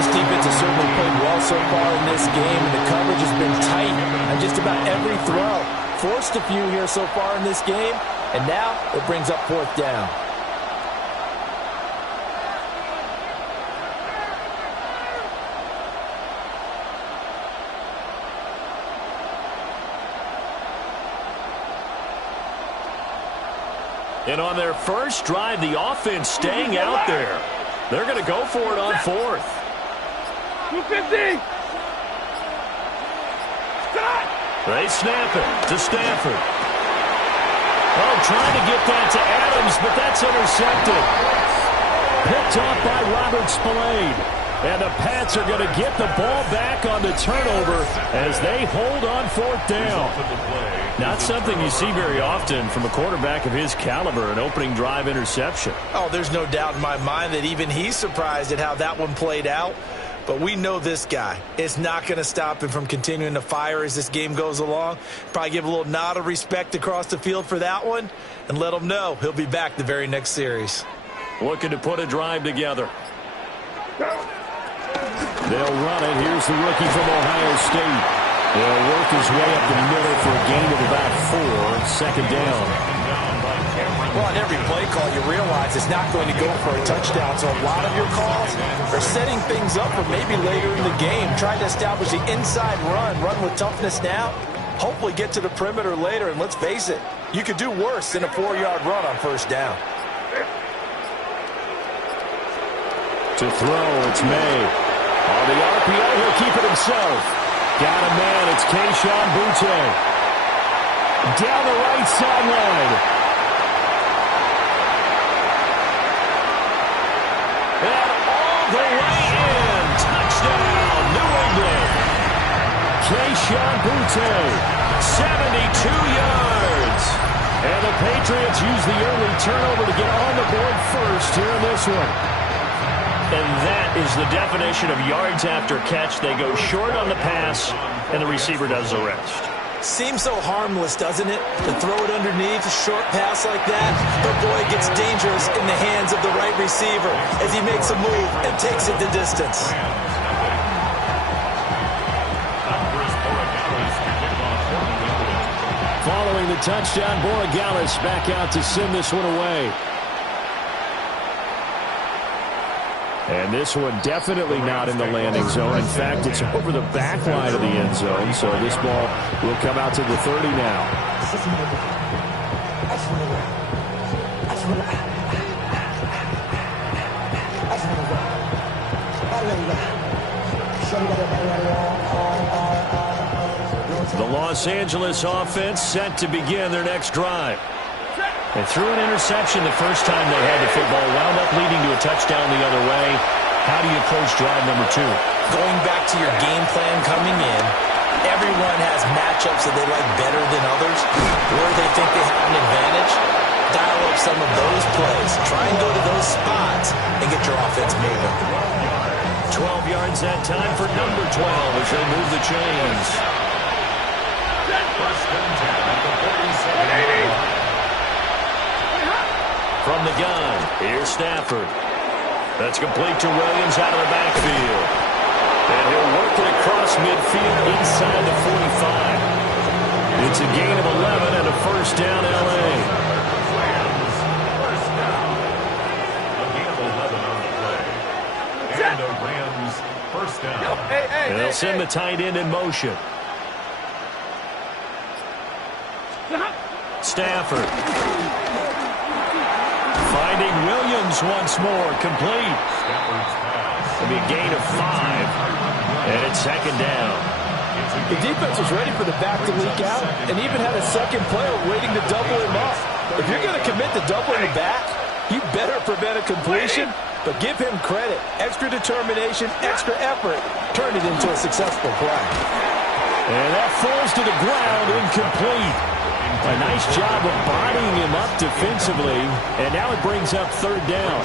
This defense has certainly played well so far in this game, and the coverage has been tight on just about every throw. Forced a few here so far in this game, and now it brings up 4th down. And on their first drive, the offense staying out there. They're going to go for it on 4th. 250. They snap it to Stanford. Oh, trying to get that to Adams, but that's intercepted. Picked off by Robert Spillane. And the Pats are going to get the ball back on the turnover as they hold on 4th down. Not something you see very often from a quarterback of his caliber, an opening drive interception. Oh, there's no doubt in my mind that even he's surprised at how that one played out. But we know this guy is not going to stop him from continuing to fire as this game goes along. Probably give a little nod of respect across the field for that one and let him know he'll be back the very next series. Looking to put a drive together. Go. They'll run it. Here's the rookie from Ohio State. They'll work his way up the middle for a gain of about 4. Second down. Well, on every play call, you realize it's not going to go for a touchdown. So a lot of your calls are setting things up for maybe later in the game, trying to establish the inside run with toughness now, hopefully get to the perimeter later. And let's face it, you could do worse than a 4-yard run on first down. To throw, it's May. On the RPO, he'll keep it himself. Got a man, it's Kayshon Boutte. Down the right sideline. And all the way in. Touchdown, New England. Kayshon Boutte, 72 yards. And the Patriots use the early turnover to get on the board first here in this one. And that is the definition of yards after catch. They go short on the pass, and the receiver does the rest. Seems so harmless, doesn't it? To throw it underneath a short pass like that. But boy, it gets dangerous in the hands of the right receiver as he makes a move and takes it the distance. Following the touchdown, Borregales back out to send this one away. And this one definitely not in the landing zone. In fact, it's over the back line of the end zone. So this ball will come out to the 30 now. The Los Angeles offense set to begin their next drive. They threw an interception the first time they had the football, wound up leading to a touchdown the other way. How do you approach drive number 2? Going back to your game plan coming in, everyone has matchups that they like better than others, where they think they have an advantage. Dial up some of those plays. Try and go to those spots and get your offense moving. 12 yards that time for number 12 as they move the chains. First and 10 at the 47. From the gun, here's Stafford. That's complete to Williams out of the backfield. And he'll work it across midfield inside the 45. It's a gain of 11 and a first down, L.A. First down. A gain of 11 on the play. And a Rams first down. And they'll send the tight end in motion. Stafford. Finding Williams once more, complete. It'll be a gain of 5, and it's second down. The defense was ready for the back to leak out and even had a second player waiting to double him up. If you're going to commit to doubling the back, you better prevent a completion, but give him credit. Extra determination, extra effort, turn it into a successful play. And that falls to the ground, incomplete. A nice job of bodying him up defensively, and now it brings up third down.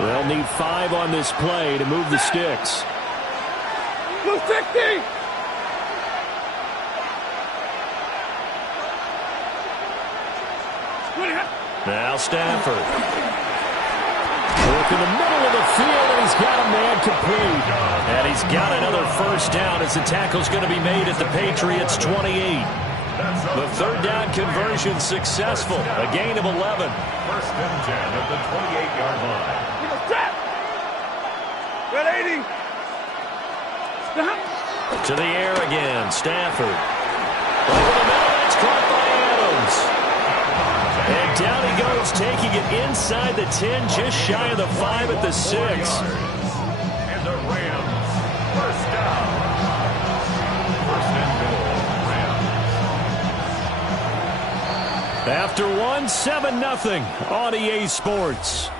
They'll need 5 on this play to move the sticks. Blue 60! Now Stafford. Work in the middle of the field, and he's got a man complete. And he's got another first down as the tackle's going to be made at the Patriots' 28. The third down conversion successful. A gain of 11. First and 10 at the 28-yard line. Red 80. Stop. To the air again. Stafford. Over the middle. It's caught by Adams. And down he goes, taking it inside the 10, just shy of the 5 at the 6. And the Rams first down. First and goal. After one, 7-0 on EA Sports.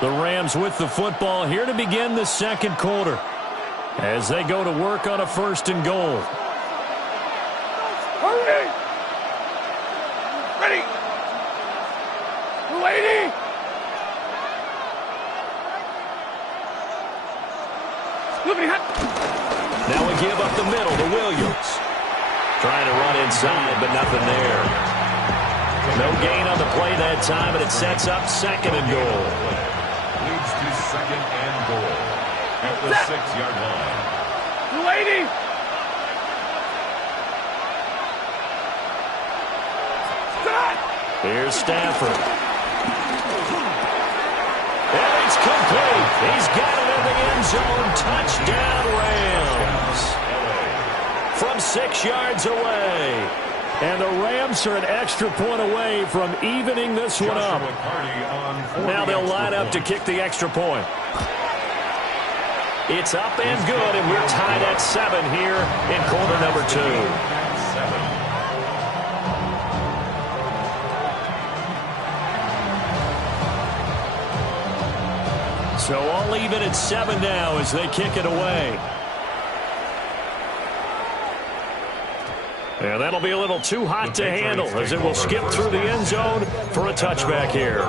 The Rams with the football here to begin the second quarter as they go to work on a first and goal. Hurry! Ready! Lady! Now we give up the middle to Williams. Trying to run inside, but nothing there. No gain on the play that time, and it sets up 2nd and goal. Leads to 2nd and goal at the 6-yard line. 280. Here's Stafford. And it's complete. He's got it in the end zone. Touchdown, Rams. From 6 yards away. And the Rams are an extra point away from evening this one up. Now they'll line up to kick the extra point. It's up and good, and we're tied at 7 here in quarter number 2. So all even at 7 now as they kick it away. And that'll be a little too hot to handle as it will skip through the end zone for a touchback here.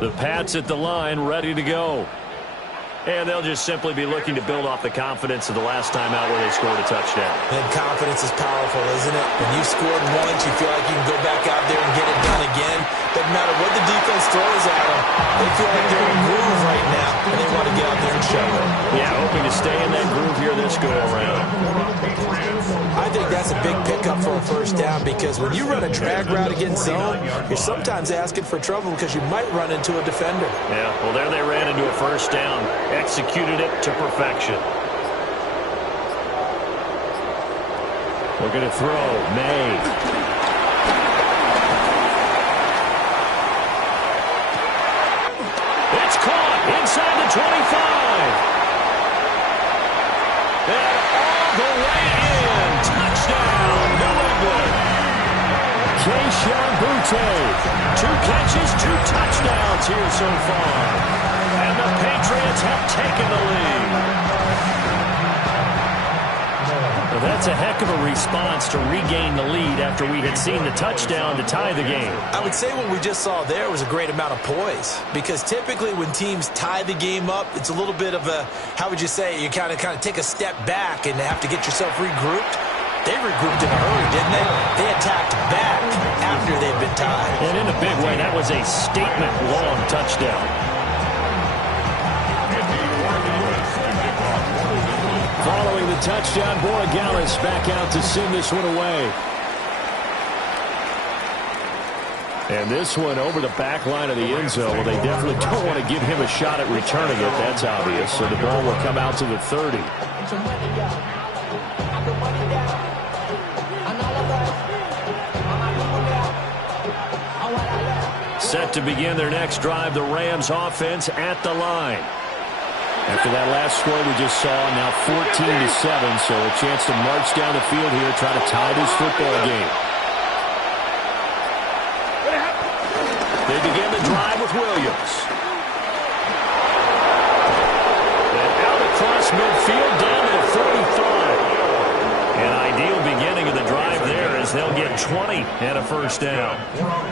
The Pats at the line ready to go. And they'll just simply be looking to build off the confidence of the last time out where they scored a touchdown. And confidence is powerful, isn't it? When you scored once, you feel like you can go back out there and get it done again. Doesn't matter what the defense throws at them. They feel like they're in a groove right now, and they want to get out there and show it. Yeah, hoping to stay in that groove here this go-around. I think that's a big pickup for a first down because when you run a drag route against zone, you're sometimes asking for trouble because you might run into a defender. Yeah, well, there they ran into a first down. Executed it to perfection. Looking to throw. May. It's caught inside the 25. And all the way in. Touchdown, New England. Keyshawn Butte. 2 catches, 2 touchdowns here so far. And the Patriots have taken the lead. Well, that's a heck of a response to regain the lead after we had seen the touchdown to tie the game. I would say what we just saw there was a great amount of poise because typically when teams tie the game up, it's a little bit of a, how would you say, you kind of take a step back and have to get yourself regrouped. They regrouped in a hurry, didn't they? They attacked back after they'd been tied. And in a big way, that was a statement-long touchdown. Following the touchdown, Borregales back out to send this one away. And this one over the back line of the end zone. Well, they definitely don't want to give him a shot at returning it. That's obvious. So the ball will come out to the 30. Set to begin their next drive, the Rams offense at the line. After that last score we just saw, now 14-7, so a chance to march down the field here, try to tie this football game. They begin the drive with Williams. And out across midfield down to the 45. An ideal beginning of the drive there as they'll get 20 and a first down.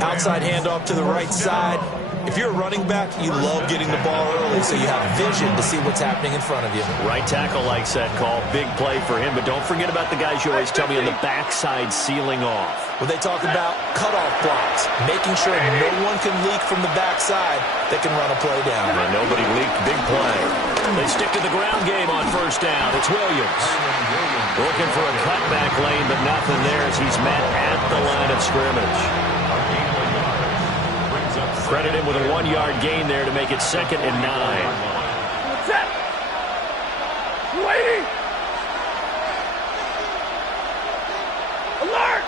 Outside handoff to the right side. If you're a running back, you love getting the ball early so you have vision to see what's happening in front of you. Right tackle likes that call. Big play for him, but don't forget about the guys you always tell me on the backside sealing off. When they talk about cutoff blocks, making sure no one can leak from the backside that can run a play down. And nobody leaked. Big play. They stick to the ground game on first down. It's Williams. Looking for a cutback lane, but nothing there as he's met at the line of scrimmage. Credit him with a 1-yard gain there to make it 2nd and 9. Set. 280. Alert.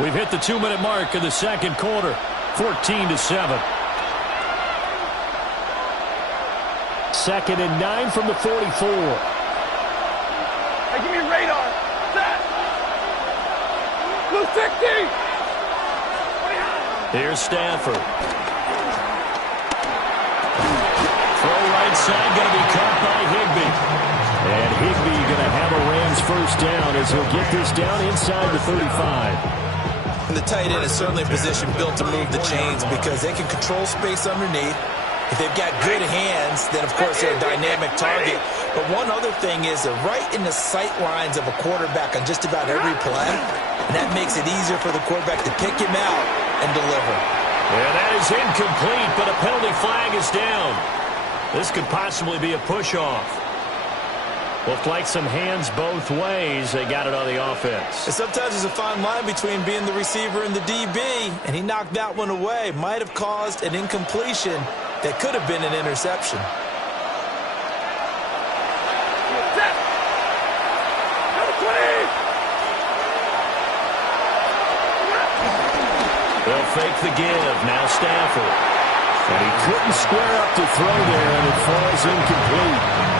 We've hit the 2-minute mark in the second quarter. 14-7. 2nd and 9 from the 44. Hey, give me radar. Set. Blue 60. Here's Stafford. Throw right side, going to be caught by Higbee. And Higbee going to have a Rams first down as he'll get this down inside the 35. And the tight end is certainly a position built to move the chains because they can control space underneath. If they've got good hands, then, of course, they're a dynamic target. But one other thing is they're right in the sight lines of a quarterback on just about every play, and that makes it easier for the quarterback to pick him out and deliver. And that is incomplete, but a penalty flag is down. This could possibly be a push-off. Looked like some hands both ways. They got it on the offense. And sometimes there's a fine line between being the receiver and the DB, and he knocked that one away. Might have caused an incompletion that could have been an interception. They'll fake the give. Now Stafford. And he couldn't square up to throw there, and it falls incomplete.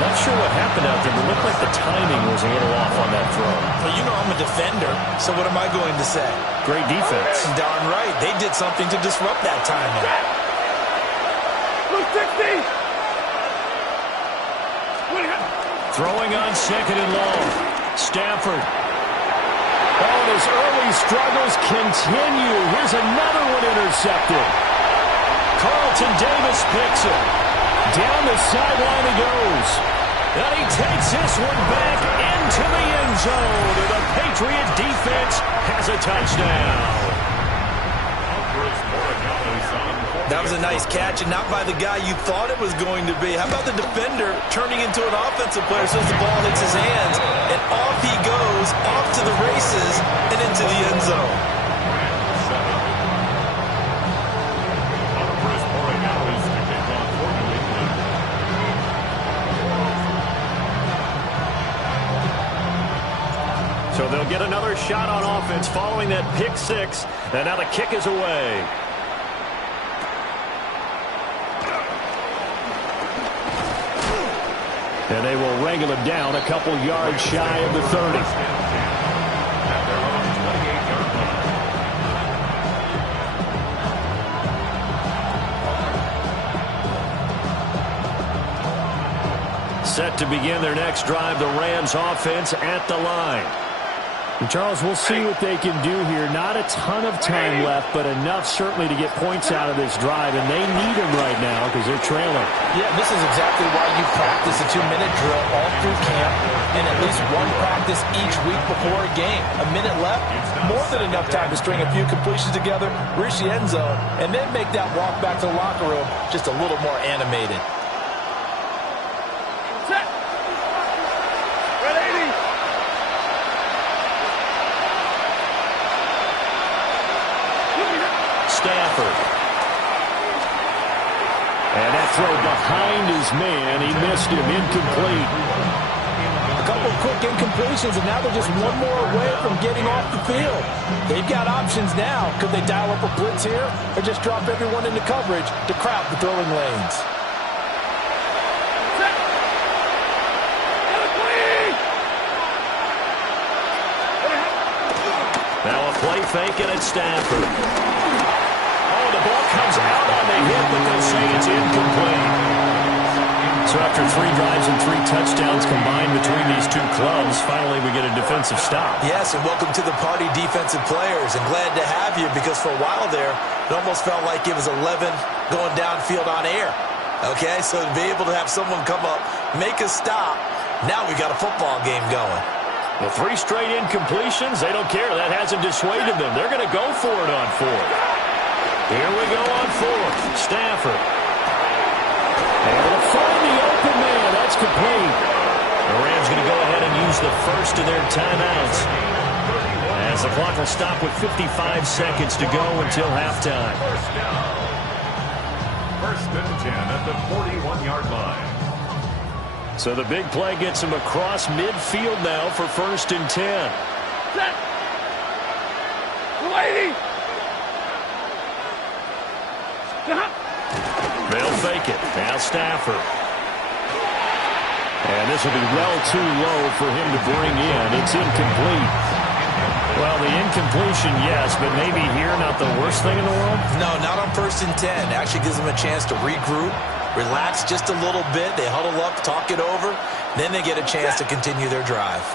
Not sure what happened out there, but it looked like the timing was a little off on that throw. Well, you know I'm a defender, so what am I going to say? Great defense. Darn right. They did something to disrupt that timing. Throwing on second and long. Stafford. Oh, and his early struggles continue. Here's another one intercepted. Carlton Davis picks it. Down the sideline he goes. And he takes this one back into the end zone. And the Patriot defense has a touchdown. That was a nice catch, and not by the guy you thought it was going to be. How about the defender turning into an offensive player as soon as the ball hits his hands, and off he goes, off to the races, and into the end zone. So they'll get another shot on offense following that pick six, and now the kick is away. And they will wrangle him down a couple yards shy of the 30. Set to begin their next drive, the Rams offense at the line. And Charles, we'll see what they can do here. Not a ton of time left, but enough certainly to get points out of this drive, and they need them right now because they're trailing. Yeah, this is exactly why you practice a 2-minute drill all through camp and at least one practice each week before a game. A minute left, more than enough time to string a few completions together, reach the end zone, and then make that walk back to the locker room just a little more animated. Stafford. And that throw behind his man. He missed him. Incomplete. A couple of quick incompletions, and now they're just one more away from getting off the field. They've got options now. Could they dial up a blitz here or just drop everyone into coverage to crowd the throwing lanes? Now a play fake, and it's Stafford. The ball comes out on the hit, but they'll say it's incomplete. So after 3 drives and 3 touchdowns combined between these two clubs, finally we get a defensive stop. Yes, and welcome to the party, defensive players. And glad to have you, because for a while there, it almost felt like it was 11 going downfield on air. Okay, so to be able to have someone come up, make a stop, now we got a football game going. Well, 3 straight incompletions, they don't care. That hasn't dissuaded them. They're going to go for it on 4th. Here we go on 4th. Stafford. Able to find the open man. That's complete. The Rams going to go ahead and use the first of their timeouts, as the clock will stop with 55 seconds to go until halftime. First and 10 at the 41-yard line. So the big play gets him across midfield now for 1st and 10. Set. Lady. They'll fake it. Now Stafford. And this will be well too low for him to bring in. It's incomplete. Well, the incompletion, yes, but maybe here not the worst thing in the world? No, not on 1st and 10. Actually gives them a chance to regroup, relax just a little bit. They huddle up, talk it over. Then they get a chance to continue their drive.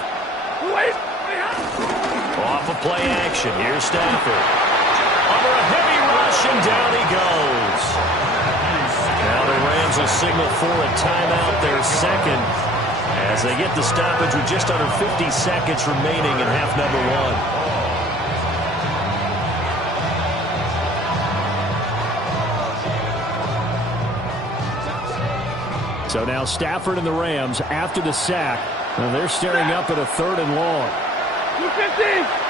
Off of play action. Here's Stafford. Under a heavy rush, and down he goes. will signal for a timeout, their second, as they get the stoppage with just under 50 seconds remaining in half number one. So now Stafford and the Rams, after the sack, they're staring up at a 3rd and long. 250.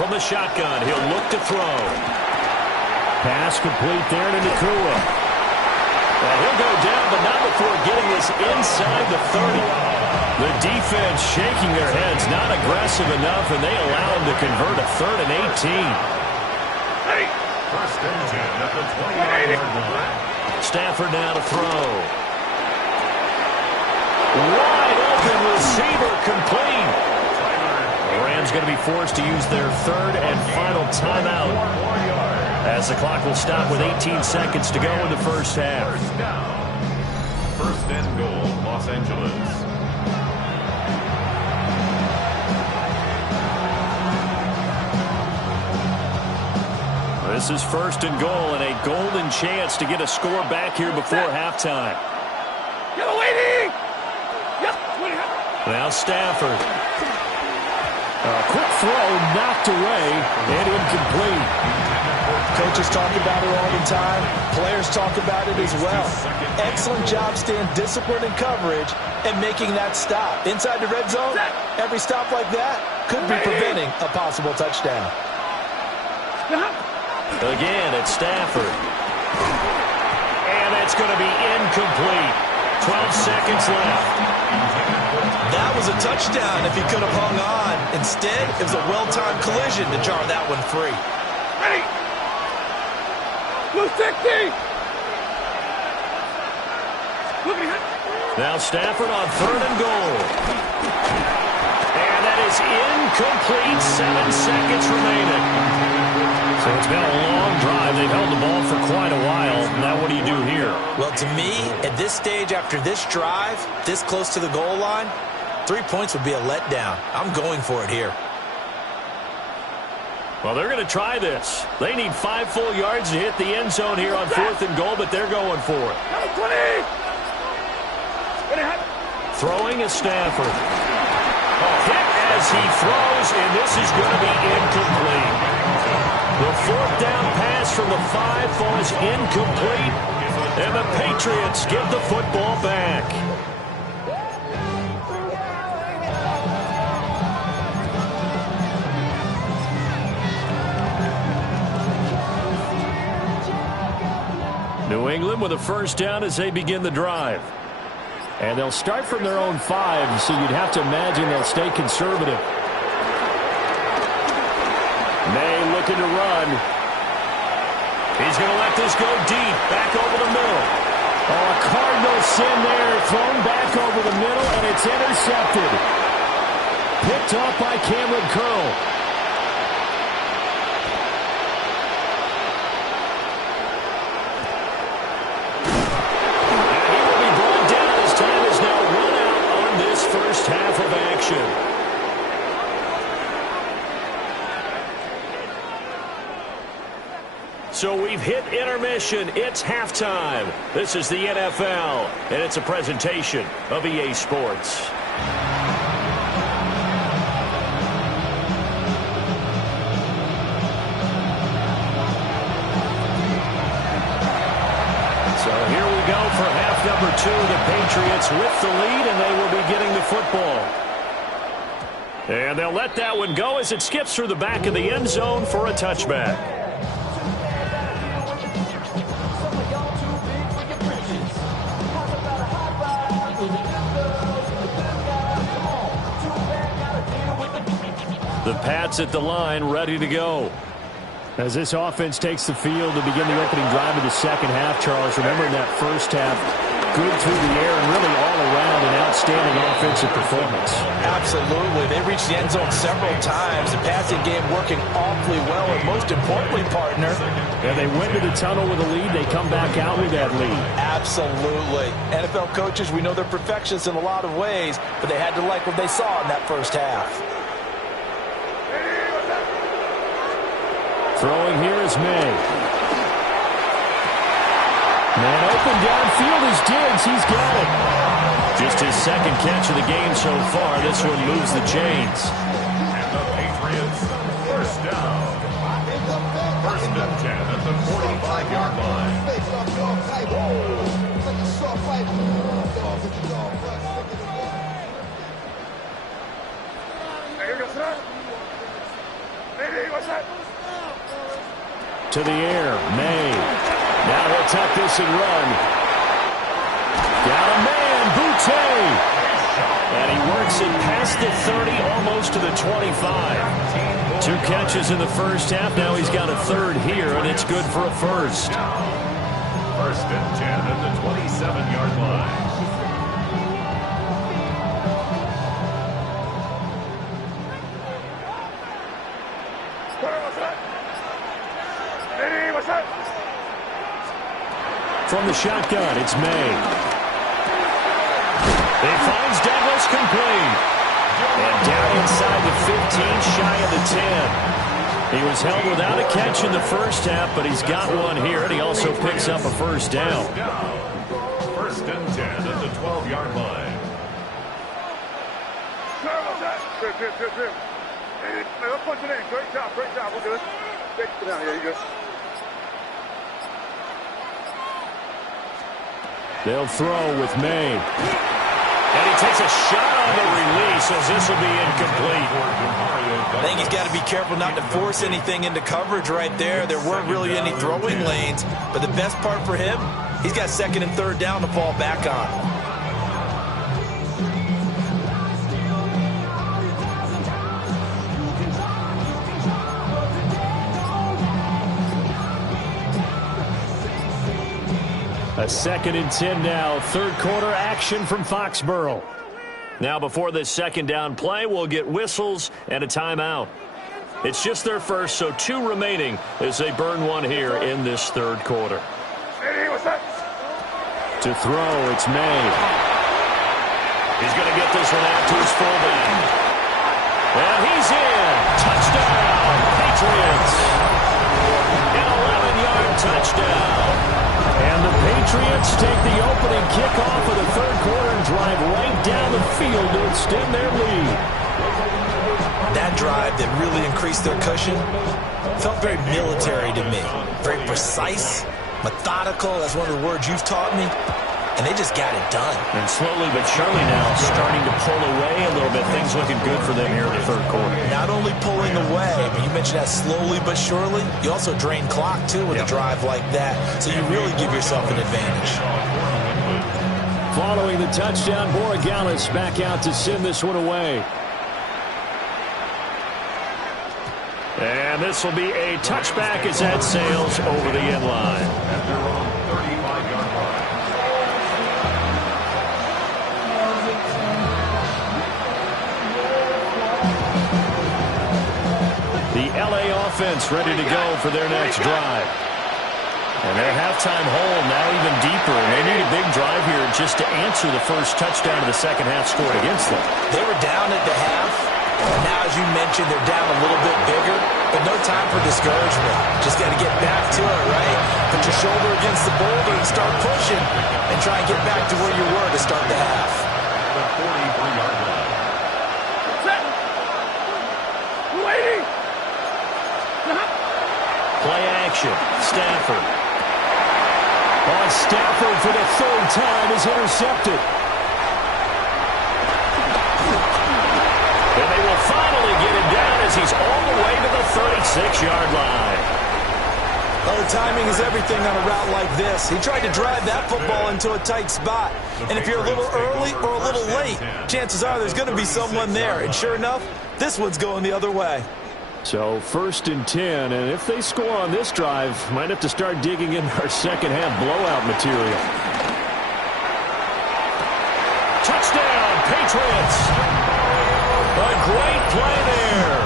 From the shotgun, he'll look to throw. Pass complete there to Nakua. Well, he'll go down, but not before getting this inside the 30. The defense shaking their heads, not aggressive enough, and they allow him to convert a 3rd and 18. First and 10 at the 29-yard line. Stafford now to throw. Wide open receiver complete. The Rams going to be forced to use their 3rd and final timeout as the clock will stop with 18 seconds to go in the first half. First down. First and goal, Los Angeles. This is first and goal and a golden chance to get a score back here before halftime. Yellow waiting. Now Stafford. A quick throw knocked away and incomplete. Coaches talk about it all the time. Players talk about it as well. Excellent job staying disciplined in coverage and making that stop. Inside the red zone, every stop like that could be preventing a possible touchdown. Again, it's Stafford. And that's going to be incomplete. 12 seconds left. That was a touchdown if he could have hung on. Instead, it was a well-timed collision to jar that one free. Ready. 260. Now Stafford on 3rd and goal. And that is incomplete. 7 seconds remaining. So it's been a long drive. They've held the ball for quite a while. Now what do you do here? Well, to me, at this stage after this drive, this close to the goal line, 3 points would be a letdown. I'm going for it here. Well, they're going to try this. They need 5 full yards to hit the end zone here on 4th and goal, but they're going for it. 20. Throwing is Stafford. Hit as he throws, and this is going to be incomplete. The 4th down pass from the 5 falls incomplete, and the Patriots get the football back. New England with a first down as they begin the drive. And they'll start from their own 5, so you'd have to imagine they'll stay conservative. May looking to run. He's going to let this go deep, back over the middle. Oh, a Cardinal sin there, thrown back over the middle, and it's intercepted. Picked up by Cameron Curl. Half of action. So we've hit intermission. It's halftime. This is the NFL, and it's a presentation of EA Sports. So here we go for half number 2. The Patriots with the lead, and they will be getting the football. And they'll let that one go as it skips through the back of the end zone for a touchback. The Pats at the line, ready to go. As this offense takes the field to begin the opening drive of the second half, Charles, remember in that first half, good through the air and really all around an outstanding offensive performance. Absolutely. They reached the end zone several times. The passing game working awfully well, and most importantly, partner. And they went to the tunnel with a lead. They come back out with that lead. Absolutely. NFL coaches, we know they're perfectionists in a lot of ways, but they had to like what they saw in that first half. Throwing here is May. Man open downfield is Diggs. He's got it. Just his second catch of the game so far. This one moves the chains. And the Patriots, first down. First and 10 at the 45-yard line. To the air, May. Now he'll tuck this and run. Got a man, Boutte. And he works it past the 30, almost to the 25. 2 catches in the first half. Now he's got a third here, and it's good for a first. First and 10 at the 27-yard line. From the shotgun, it's May. He finds Douglas complete. And down inside the 15, shy of the 10. He was held without a catch in the first half, but he's got one here, and he also picks up a first down. First and 10 at the 12-yard line. Let's punch it in. Great job. We're good. Sit down. Yeah, you good. They'll throw with May. And he takes a shot on the release as this will be incomplete. I think he's got to be careful not to force anything into coverage right there. There weren't really any throwing lanes, but the best part for him, he's got second and third down to fall back on. A 2nd and 10 now. Third quarter action from Foxborough. Now before this second down play, we'll get whistles and a timeout. It's just their first, so 2 remaining as they burn one here in this third quarter. To throw, it's May. He's going to get this one out to his fullback. And he's in. Touchdown, Patriots. An 11-yard touchdown. And the Patriots take the opening kickoff of the third quarter and drive right down the field to extend their lead. That drive that really increased their cushion felt very military to me. Very precise, methodical. That's one of the words you've taught me. And they just got it done. And slowly but surely now starting to pull away a little bit. Things looking good for them here in the third quarter. Not only pulling away, but you mentioned that slowly but surely. You also drain clock, too, with a drive like that. So you really give yourself an advantage. Following the touchdown, Borregales back out to send this one away. And this will be a touchback as that sails over the end line. At their own 35-yard line. The LA offense ready to go for their next drive. And their halftime hole now even deeper. And they need a big drive here just to answer the first touchdown of the second half scored against them. They were down at the half. Now, as you mentioned, they're down a little bit bigger, but no time for discouragement. Just got to get back to it, right? Put your shoulder against the boulder and start pushing and try and get back to where you were to start the half. The 43-yard line. Waiting. Play action. Stafford. Stafford for the third time is intercepted. And they will finally get him down as he's all the way to the 36-yard line. Well, the timing is everything on a route like this. He tried to drive that football into a tight spot. And if you're a little early or a little late, chances are there's going to be someone there. And sure enough, this one's going the other way. So 1st and 10, and if they score on this drive, might have to start digging in our second half blowout material. Touchdown, Patriots. A great play there.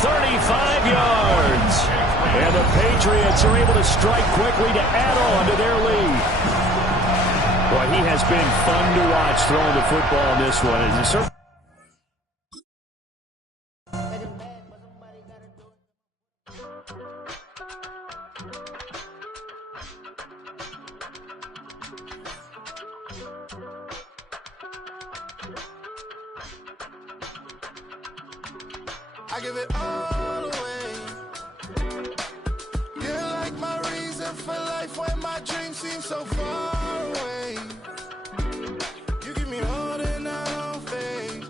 35 yards. And the Patriots are able to strike quickly to add on to their lead. Boy, he has been fun to watch throwing the football in this one. And certainly I give it all away. You're like my reason for life when my dreams seem so far away. You give me all that I don't fade.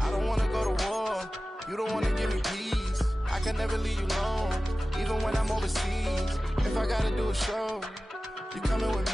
I don't wanna go to war. You don't wanna give me peace. I can never leave you alone, even when I'm overseas. If I gotta do a show, you coming with me.